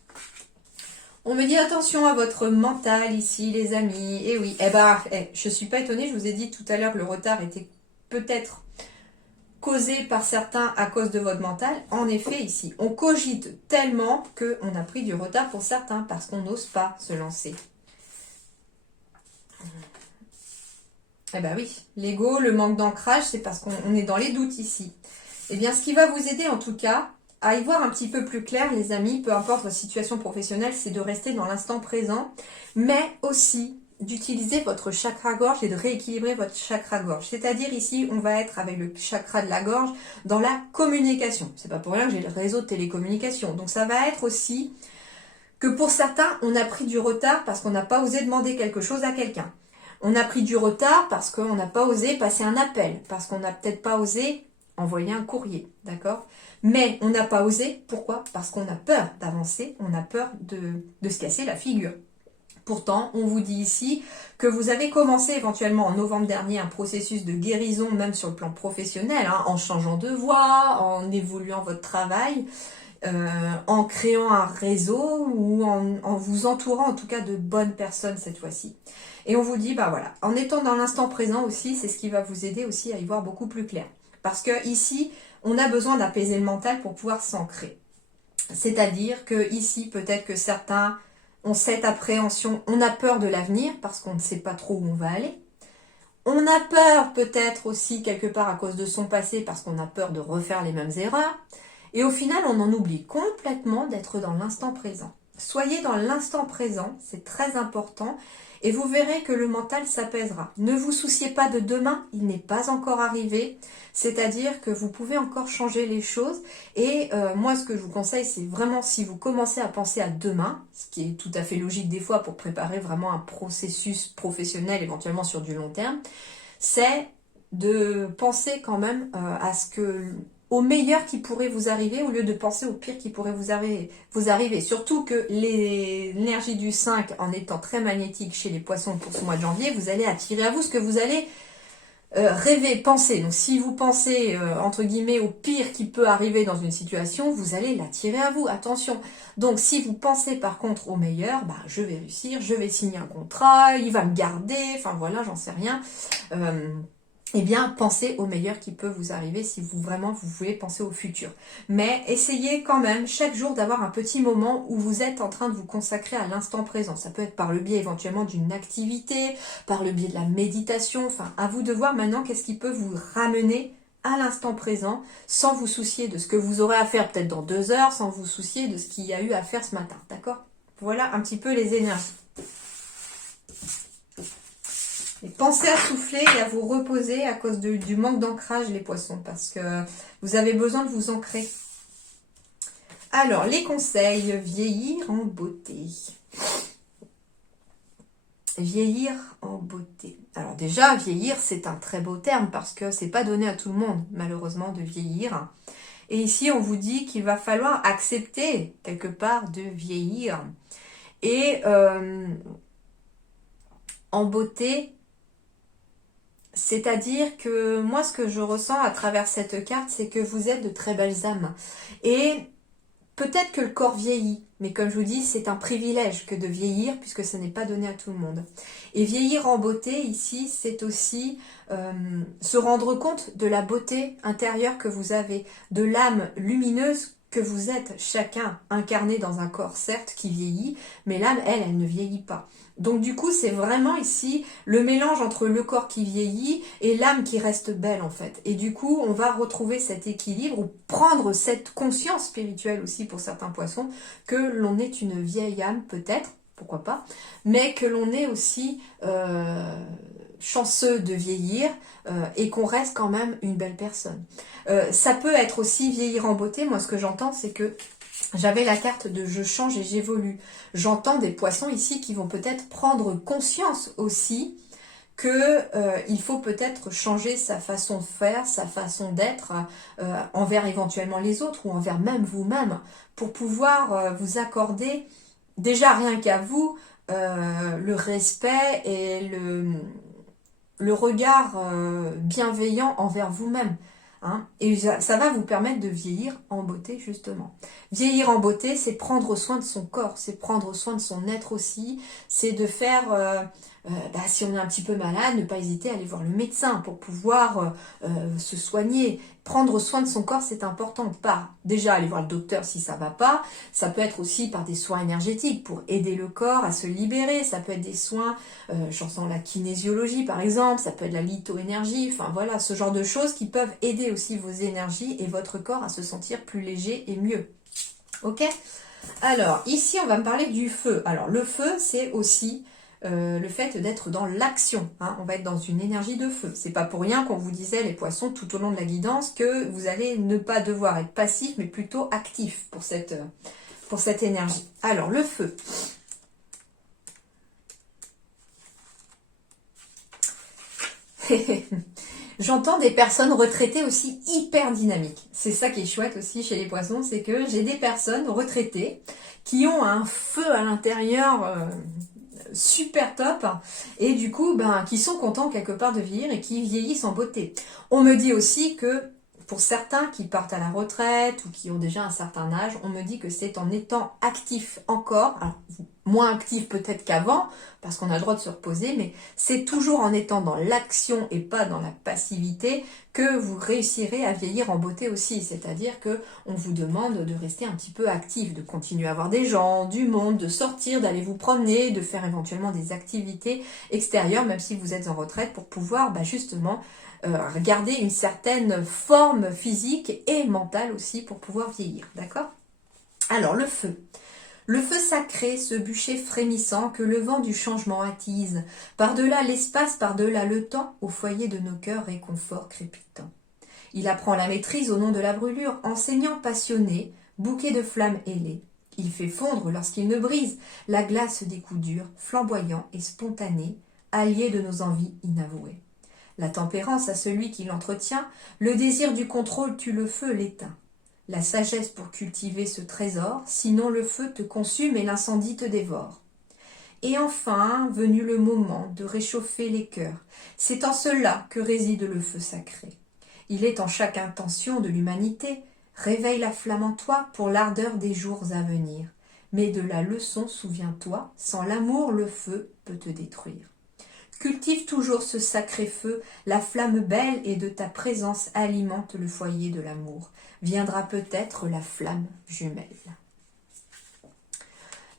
On me dit attention à votre mental ici, les amis. Et oui, je suis pas étonnée, je vous ai dit tout à l'heure que le retard était peut-être causé par certains à cause de votre mental. En effet, ici, on cogite tellement qu'on a pris du retard pour certains parce qu'on n'ose pas se lancer. Eh ben oui, l'ego, le manque d'ancrage, c'est parce qu'on est dans les doutes ici. Eh bien, ce qui va vous aider en tout cas à y voir un petit peu plus clair, les amis, peu importe votre situation professionnelle, c'est de rester dans l'instant présent, mais aussi d'utiliser votre chakra-gorge et de rééquilibrer votre chakra-gorge. C'est-à-dire ici, on va être avec le chakra de la gorge dans la communication. C'est pas pour rien que j'ai le réseau de télécommunication. Donc ça va être aussi que pour certains, on a pris du retard parce qu'on n'a pas osé demander quelque chose à quelqu'un. On a pris du retard parce qu'on n'a pas osé passer un appel, parce qu'on n'a peut-être pas osé envoyer un courrier, d'accord? Mais on n'a pas osé, pourquoi? Parce qu'on a peur d'avancer, on a peur de se casser la figure. Pourtant, on vous dit ici que vous avez commencé éventuellement en novembre dernier un processus de guérison, même sur le plan professionnel, hein, en changeant de voie, en évoluant votre travail, en créant un réseau ou en vous entourant en tout cas de bonnes personnes cette fois-ci. Et on vous dit, bah voilà, en étant dans l'instant présent aussi, c'est ce qui va vous aider aussi à y voir beaucoup plus clair. Parce que ici, on a besoin d'apaiser le mental pour pouvoir s'ancrer. C'est-à-dire que ici, peut-être que certains ont cette appréhension, on a peur de l'avenir parce qu'on ne sait pas trop où on va aller. On a peur peut-être aussi quelque part à cause de son passé parce qu'on a peur de refaire les mêmes erreurs. Et au final, on en oublie complètement d'être dans l'instant présent. Soyez dans l'instant présent, c'est très important. Et vous verrez que le mental s'apaisera. Ne vous souciez pas de demain, il n'est pas encore arrivé. C'est-à-dire que vous pouvez encore changer les choses. Et moi, ce que je vous conseille, c'est vraiment si vous commencez à penser à demain, ce qui est tout à fait logique des fois pour préparer vraiment un processus professionnel, éventuellement sur du long terme, c'est de penser quand même à ce que au meilleur qui pourrait vous arriver au lieu de penser au pire qui pourrait vous arriver. Surtout que l'énergie du 5 en étant très magnétique chez les poissons pour ce mois de janvier, vous allez attirer à vous ce que vous allez rêver, penser. Donc si vous pensez entre guillemets au pire qui peut arriver dans une situation, vous allez l'attirer à vous. Attention. Donc si vous pensez par contre au meilleur, bah je vais réussir, je vais signer un contrat, il va me garder, enfin voilà, j'en sais rien. Eh bien, pensez au meilleur qui peut vous arriver si vous voulez penser au futur. Mais essayez quand même chaque jour d'avoir un petit moment où vous êtes en train de vous consacrer à l'instant présent. Ça peut être par le biais éventuellement d'une activité, par le biais de la méditation. Enfin, à vous de voir maintenant qu'est-ce qui peut vous ramener à l'instant présent sans vous soucier de ce que vous aurez à faire peut-être dans 2 heures, sans vous soucier de ce qu'il y a eu à faire ce matin. D'accord? Voilà un petit peu les énergies. Et pensez à souffler et à vous reposer à cause du manque d'ancrage, les poissons, parce que vous avez besoin de vous ancrer. Alors, les conseils, vieillir en beauté. Vieillir en beauté. Alors déjà, vieillir, c'est un très beau terme parce que c'est pas donné à tout le monde, malheureusement, de vieillir. Et ici, on vous dit qu'il va falloir accepter, quelque part, de vieillir. Et en beauté, c'est-à-dire que moi, ce que je ressens à travers cette carte, c'est que vous êtes de très belles âmes. Et peut-être que le corps vieillit, mais comme je vous dis, c'est un privilège que de vieillir, puisque ce n'est pas donné à tout le monde. Et vieillir en beauté, ici, c'est aussi se rendre compte de la beauté intérieure que vous avez, de l'âme lumineuse que vous êtes chacun incarné dans un corps, certes, qui vieillit, mais l'âme, elle ne vieillit pas. Donc du coup, c'est vraiment ici le mélange entre le corps qui vieillit et l'âme qui reste belle en fait. Et du coup, on va retrouver cet équilibre ou prendre cette conscience spirituelle aussi pour certains poissons que l'on est une vieille âme peut-être, pourquoi pas, mais que l'on est aussi chanceux de vieillir et qu'on reste quand même une belle personne. Ça peut être aussi vieillir en beauté. Moi, ce que j'entends, c'est que j'avais la carte de je change et j'évolue. J'entends des poissons ici qui vont peut-être prendre conscience aussi que il faut peut-être changer sa façon de faire, sa façon d'être envers éventuellement les autres ou envers même vous-même pour pouvoir vous accorder déjà rien qu'à vous le respect et le regard bienveillant envers vous-même. Hein, et ça va vous permettre de vieillir en beauté justement. Vieillir en beauté, c'est prendre soin de son corps, c'est prendre soin de son être aussi, c'est de faire, si on est un petit peu malade, ne pas hésiter à aller voir le médecin pour pouvoir se soigner. Prendre soin de son corps, c'est important. Par déjà aller voir le docteur si ça va pas, ça peut être aussi par des soins énergétiques pour aider le corps à se libérer, ça peut être des soins, j'entends la kinésiologie par exemple, ça peut être la lithoénergie, enfin voilà, ce genre de choses qui peuvent aider aussi vos énergies et votre corps à se sentir plus léger et mieux. Ok ? Alors, ici, on va me parler du feu. Alors, le feu, c'est aussi le fait d'être dans l'action. Hein. On va être dans une énergie de feu. C'est pas pour rien qu'on vous disait, les poissons, tout au long de la guidance, que vous allez ne pas devoir être passif, mais plutôt actif pour cette énergie. Alors, le feu. J'entends des personnes retraitées aussi hyper dynamiques. C'est ça qui est chouette aussi chez les poissons, c'est que j'ai des personnes retraitées qui ont un feu à l'intérieur super top et du coup qui sont contents quelque part de vieillir et qui vieillissent en beauté. On me dit aussi que pour certains qui partent à la retraite ou qui ont déjà un certain âge, on me dit que c'est en étant actif encore, alors moins actif peut-être qu'avant, parce qu'on a le droit de se reposer, mais c'est toujours en étant dans l'action et pas dans la passivité que vous réussirez à vieillir en beauté aussi. C'est-à-dire que on vous demande de rester un petit peu actif, de continuer à voir des gens, du monde, de sortir, d'aller vous promener, de faire éventuellement des activités extérieures, même si vous êtes en retraite, pour pouvoir justement garder une certaine forme physique et mentale aussi pour pouvoir vieillir. D'accord ? Alors, le feu. Le feu sacré, ce bûcher frémissant que le vent du changement attise, par-delà l'espace, par-delà le temps, au foyer de nos cœurs réconfort crépitant. Il apprend la maîtrise au nom de la brûlure, enseignant passionné, bouquet de flammes ailées. Il fait fondre, lorsqu'il ne brise, la glace des coups durs, flamboyant et spontané, allié de nos envies inavouées. La tempérance à celui qui l'entretient, le désir du contrôle tue le feu, l'éteint. La sagesse pour cultiver ce trésor, sinon le feu te consume et l'incendie te dévore. Et enfin, venu le moment de réchauffer les cœurs, c'est en cela que réside le feu sacré. Il est en chaque intention de l'humanité, réveille la flamme en toi pour l'ardeur des jours à venir. Mais de la leçon souviens-toi, sans l'amour le feu peut te détruire. Cultive toujours ce sacré feu, la flamme belle et de ta présence alimente le foyer de l'amour. Viendra peut-être la flamme jumelle.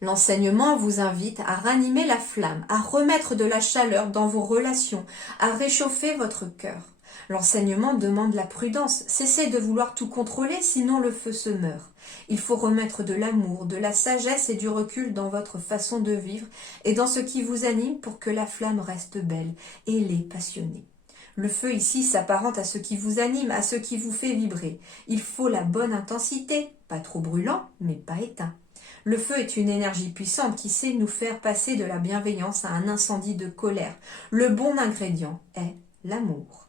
L'enseignement vous invite à ranimer la flamme, à remettre de la chaleur dans vos relations, à réchauffer votre cœur. L'enseignement demande la prudence. Cessez de vouloir tout contrôler, sinon le feu se meurt. Il faut remettre de l'amour, de la sagesse et du recul dans votre façon de vivre et dans ce qui vous anime pour que la flamme reste belle, ailée, passionnée. Le feu ici s'apparente à ce qui vous anime, à ce qui vous fait vibrer. Il faut la bonne intensité, pas trop brûlant, mais pas éteint. Le feu est une énergie puissante qui sait nous faire passer de la bienveillance à un incendie de colère. Le bon ingrédient est l'amour.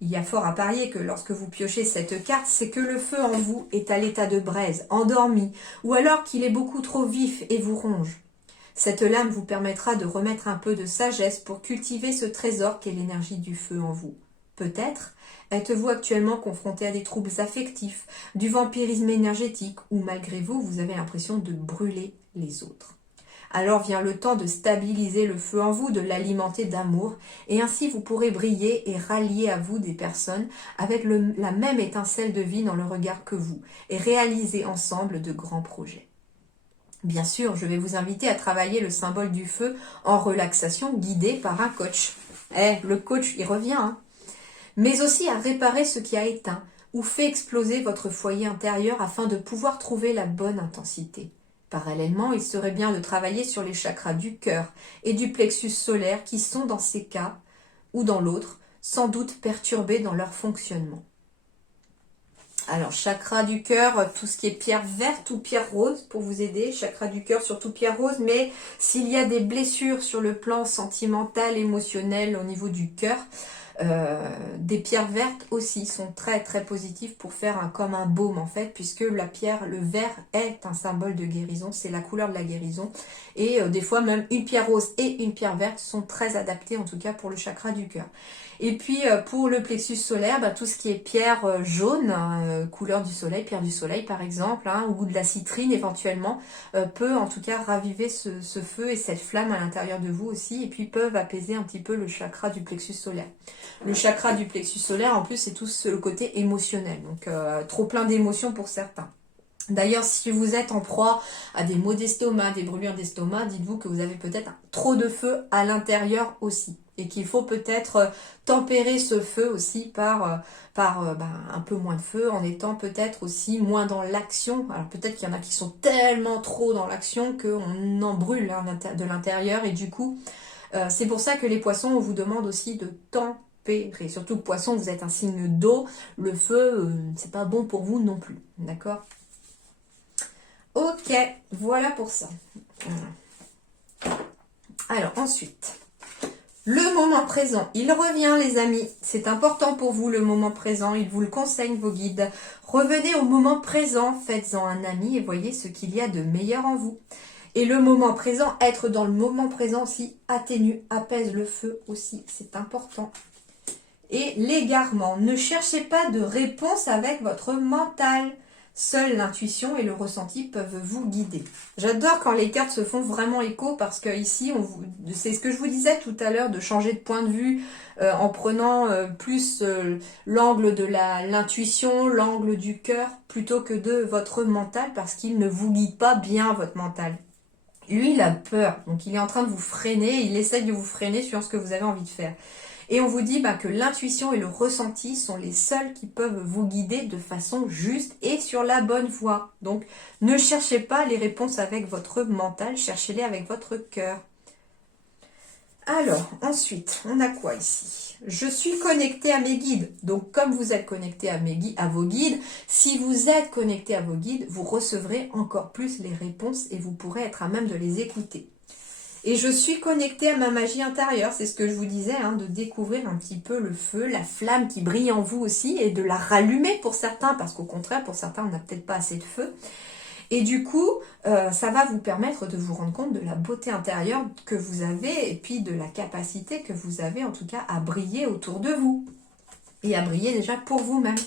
Il y a fort à parier que lorsque vous piochez cette carte, c'est que le feu en vous est à l'état de braise, endormi, ou alors qu'il est beaucoup trop vif et vous ronge. Cette lame vous permettra de remettre un peu de sagesse pour cultiver ce trésor qu'est l'énergie du feu en vous. Peut-être êtes-vous actuellement confronté à des troubles affectifs, du vampirisme énergétique, ou malgré vous, vous avez l'impression de brûler les autres. Alors vient le temps de stabiliser le feu en vous, de l'alimenter d'amour, et ainsi vous pourrez briller et rallier à vous des personnes avec la même étincelle de vie dans le regard que vous, et réaliser ensemble de grands projets. Bien sûr, je vais vous inviter à travailler le symbole du feu en relaxation guidée par un coach. Le coach, il revient, hein. Mais aussi à réparer ce qui a éteint ou fait exploser votre foyer intérieur afin de pouvoir trouver la bonne intensité. Parallèlement, il serait bien de travailler sur les chakras du cœur et du plexus solaire qui sont dans ces cas ou dans l'autre sans doute perturbés dans leur fonctionnement. Alors, chakra du cœur, tout ce qui est pierre verte ou pierre rose pour vous aider. Chakra du cœur, surtout pierre rose. Mais s'il y a des blessures sur le plan sentimental, émotionnel au niveau du cœur, des pierres vertes aussi sont très très positives pour faire comme un baume en fait, puisque la pierre, le vert est un symbole de guérison, c'est la couleur de la guérison. Et des fois même une pierre rose et une pierre verte sont très adaptées en tout cas pour le chakra du cœur. Et puis pour le plexus solaire, tout ce qui est pierre jaune, couleur du soleil, pierre du soleil par exemple, ou de la citrine éventuellement, peut en tout cas raviver ce feu et cette flamme à l'intérieur de vous aussi, et puis peuvent apaiser un petit peu le chakra du plexus solaire. Le chakra du plexus solaire en plus c'est tout le côté émotionnel, donc trop plein d'émotions pour certains. D'ailleurs, si vous êtes en proie à des maux d'estomac, des brûlures d'estomac, dites-vous que vous avez peut-être trop de feu à l'intérieur aussi. Et qu'il faut peut-être tempérer ce feu aussi par un peu moins de feu, en étant peut-être aussi moins dans l'action. Alors peut-être qu'il y en a qui sont tellement trop dans l'action qu'on en brûle de l'intérieur. Et du coup, c'est pour ça que les poissons, on vous demande aussi de tempérer. Surtout que poisson, vous êtes un signe d'eau. Le feu, c'est pas bon pour vous non plus. D'accord ? Ok, voilà pour ça. Alors ensuite, le moment présent, il revient les amis. C'est important pour vous le moment présent, ils vous le conseillent vos guides. Revenez au moment présent, faites-en un ami et voyez ce qu'il y a de meilleur en vous. Et le moment présent, être dans le moment présent aussi atténue, apaise le feu aussi, c'est important. Et l'égarement, ne cherchez pas de réponse avec votre mental. Seule l'intuition et le ressenti peuvent vous guider. J'adore quand les cartes se font vraiment écho parce que ici, c'est ce que je vous disais tout à l'heure, de changer de point de vue en prenant plus l'angle de l'intuition, l'angle du cœur, plutôt que de votre mental parce qu'il ne vous guide pas bien votre mental. Lui, il a peur, donc il est en train de vous freiner, il essaye de vous freiner sur ce que vous avez envie de faire. Et on vous dit que l'intuition et le ressenti sont les seuls qui peuvent vous guider de façon juste et sur la bonne voie. Donc, ne cherchez pas les réponses avec votre mental, cherchez-les avec votre cœur. Alors, ensuite, on a quoi ici? Je suis connecté à mes guides. Donc, comme vous êtes connecté à vos guides, si vous êtes connecté à vos guides, vous recevrez encore plus les réponses et vous pourrez être à même de les écouter. Et je suis connectée à ma magie intérieure, c'est ce que je vous disais, de découvrir un petit peu le feu, la flamme qui brille en vous aussi, et de la rallumer pour certains, parce qu'au contraire, pour certains, on n'a peut-être pas assez de feu. Et du coup, ça va vous permettre de vous rendre compte de la beauté intérieure que vous avez, et puis de la capacité que vous avez, en tout cas, à briller autour de vous. Et à briller déjà pour vous-même.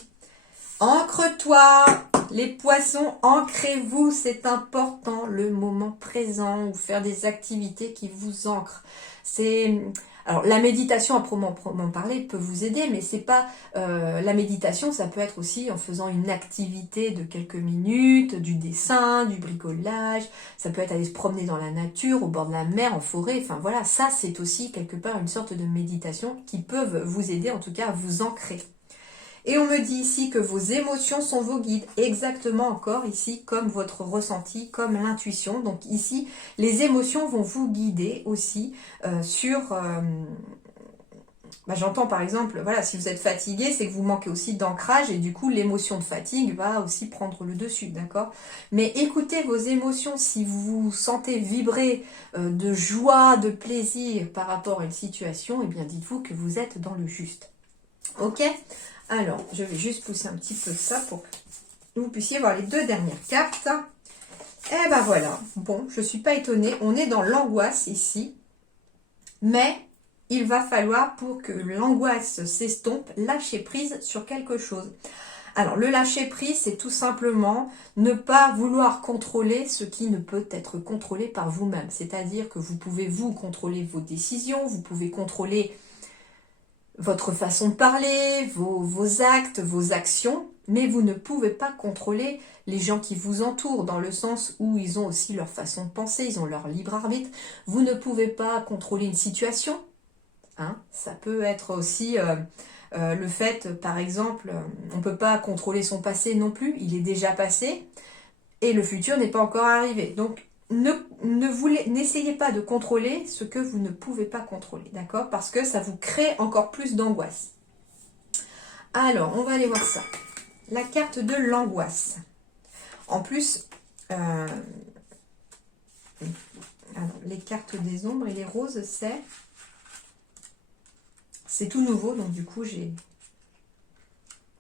Ancre-toi, les poissons, ancrez-vous, c'est important, le moment présent, ou faire des activités qui vous ancrent. Alors la méditation, à proprement parler, peut vous aider, mais c'est pas la méditation, ça peut être aussi en faisant une activité de quelques minutes, du dessin, du bricolage, ça peut être aller se promener dans la nature, au bord de la mer, en forêt, enfin voilà, ça c'est aussi quelque part une sorte de méditation qui peuvent vous aider en tout cas à vous ancrer. Et on me dit ici que vos émotions sont vos guides, exactement encore ici comme votre ressenti, comme l'intuition. Donc ici, les émotions vont vous guider aussi sur... j'entends par exemple, voilà, si vous êtes fatigué, c'est que vous manquez aussi d'ancrage et du coup l'émotion de fatigue va aussi prendre le dessus, d'accord? Mais écoutez vos émotions, si vous vous sentez vibrer de joie, de plaisir par rapport à une situation, eh bien dites-vous que vous êtes dans le juste. Ok? Alors, je vais juste pousser un petit peu ça pour que vous puissiez voir les deux dernières cartes. Et ben voilà, bon, je ne suis pas étonnée, on est dans l'angoisse ici, mais il va falloir pour que l'angoisse s'estompe, lâcher prise sur quelque chose. Alors, le lâcher prise, c'est tout simplement ne pas vouloir contrôler ce qui ne peut être contrôlé par vous-même. C'est-à-dire que vous pouvez, vous, contrôler vos décisions, vous pouvez contrôler votre façon de parler, vos actes, vos actions, mais vous ne pouvez pas contrôler les gens qui vous entourent, dans le sens où ils ont aussi leur façon de penser, ils ont leur libre arbitre. Vous ne pouvez pas contrôler une situation. Hein, ça peut être aussi le fait, par exemple, on ne peut pas contrôler son passé non plus, il est déjà passé, et le futur n'est pas encore arrivé. Donc, n'essayez pas de contrôler ce que vous ne pouvez pas contrôler, d'accord? Parce que ça vous crée encore plus d'angoisse. Alors, on va aller voir ça. La carte de l'angoisse. En plus, alors, les cartes des ombres et les roses, c'est tout nouveau, donc du coup,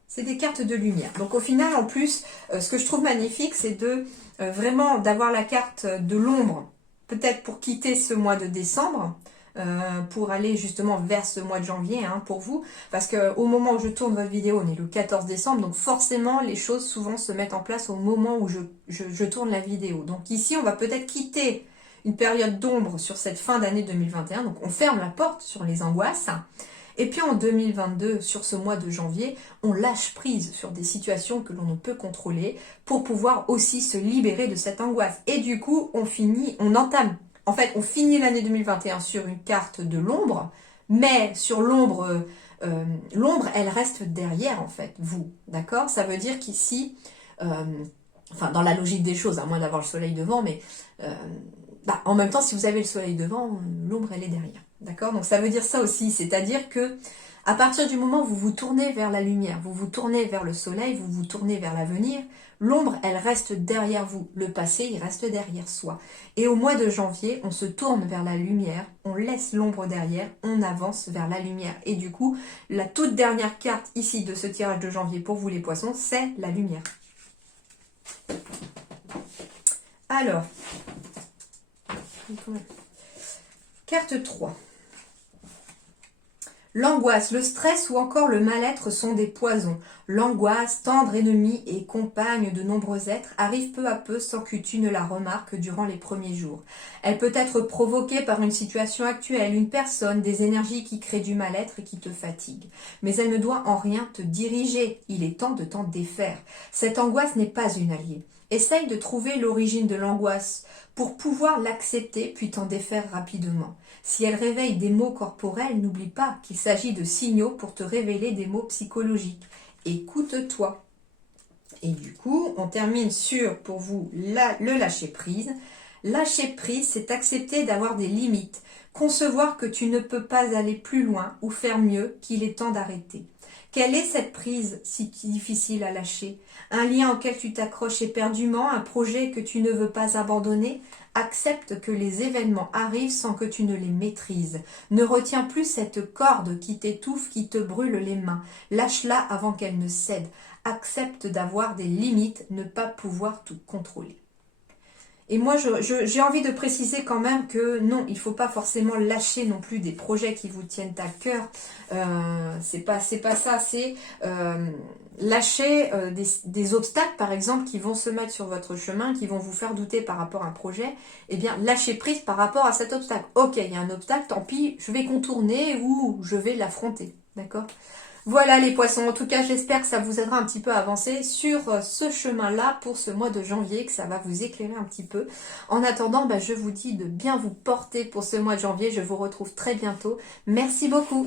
c'est des cartes de lumière. Donc au final, en plus, ce que je trouve magnifique, c'est de vraiment d'avoir la carte de l'ombre, peut-être pour quitter ce mois de décembre, pour aller justement vers ce mois de janvier, hein, pour vous, parce qu'au moment où je tourne votre vidéo, on est le 14 décembre, donc forcément, les choses souvent se mettent en place au moment où je tourne la vidéo. Donc ici, on va peut-être quitter une période d'ombre sur cette fin d'année 2021, donc on ferme la porte sur les angoisses. Et puis en 2022, sur ce mois de janvier, on lâche prise sur des situations que l'on ne peut contrôler pour pouvoir aussi se libérer de cette angoisse. Et du coup, on finit l'année 2021 sur une carte de l'ombre, mais sur l'ombre, elle reste derrière en fait, vous, d'accord? Ça veut dire qu'ici, dans la logique des choses, à moins d'avoir le soleil devant, mais en même temps, si vous avez le soleil devant, l'ombre, elle est derrière. D'accord? Donc ça veut dire ça aussi, c'est-à-dire que à partir du moment où vous vous tournez vers la lumière, vous vous tournez vers le soleil, vous vous tournez vers l'avenir, l'ombre, elle reste derrière vous. Le passé, il reste derrière soi. Et au mois de janvier, on se tourne vers la lumière, on laisse l'ombre derrière, on avance vers la lumière. Et du coup, la toute dernière carte ici de ce tirage de janvier pour vous les poissons, c'est la lumière. Alors, carte 3. L'angoisse, le stress ou encore le mal-être sont des poisons. L'angoisse, tendre ennemie et compagne de nombreux êtres, arrive peu à peu sans que tu ne la remarques durant les premiers jours. Elle peut être provoquée par une situation actuelle, une personne, des énergies qui créent du mal-être et qui te fatiguent. Mais elle ne doit en rien te diriger. Il est temps de t'en défaire. Cette angoisse n'est pas une alliée. Essaye de trouver l'origine de l'angoisse pour pouvoir l'accepter puis t'en défaire rapidement. Si elle réveille des maux corporels, n'oublie pas qu'il s'agit de signaux pour te révéler des maux psychologiques. Écoute-toi. Et du coup, on termine sur, pour vous, le lâcher-prise. Lâcher-prise, c'est accepter d'avoir des limites, concevoir que tu ne peux pas aller plus loin ou faire mieux, qu'il est temps d'arrêter. Quelle est cette prise si difficile à lâcher? Un lien auquel tu t'accroches éperdument, un projet que tu ne veux pas abandonner? Accepte que les événements arrivent sans que tu ne les maîtrises. Ne retiens plus cette corde qui t'étouffe, qui te brûle les mains. Lâche-la avant qu'elle ne cède. Accepte d'avoir des limites, ne pas pouvoir tout contrôler. Et moi, j'ai envie de préciser quand même que non, il ne faut pas forcément lâcher non plus des projets qui vous tiennent à cœur. C'est pas ça, c'est lâcher des obstacles, par exemple, qui vont se mettre sur votre chemin, qui vont vous faire douter par rapport à un projet. Eh bien, lâchez prise par rapport à cet obstacle. Ok, il y a un obstacle, tant pis, je vais contourner ou je vais l'affronter. D'accord ? Voilà les poissons, en tout cas j'espère que ça vous aidera un petit peu à avancer sur ce chemin-là pour ce mois de janvier, que ça va vous éclairer un petit peu. En attendant, je vous dis de bien vous porter pour ce mois de janvier, je vous retrouve très bientôt. Merci beaucoup.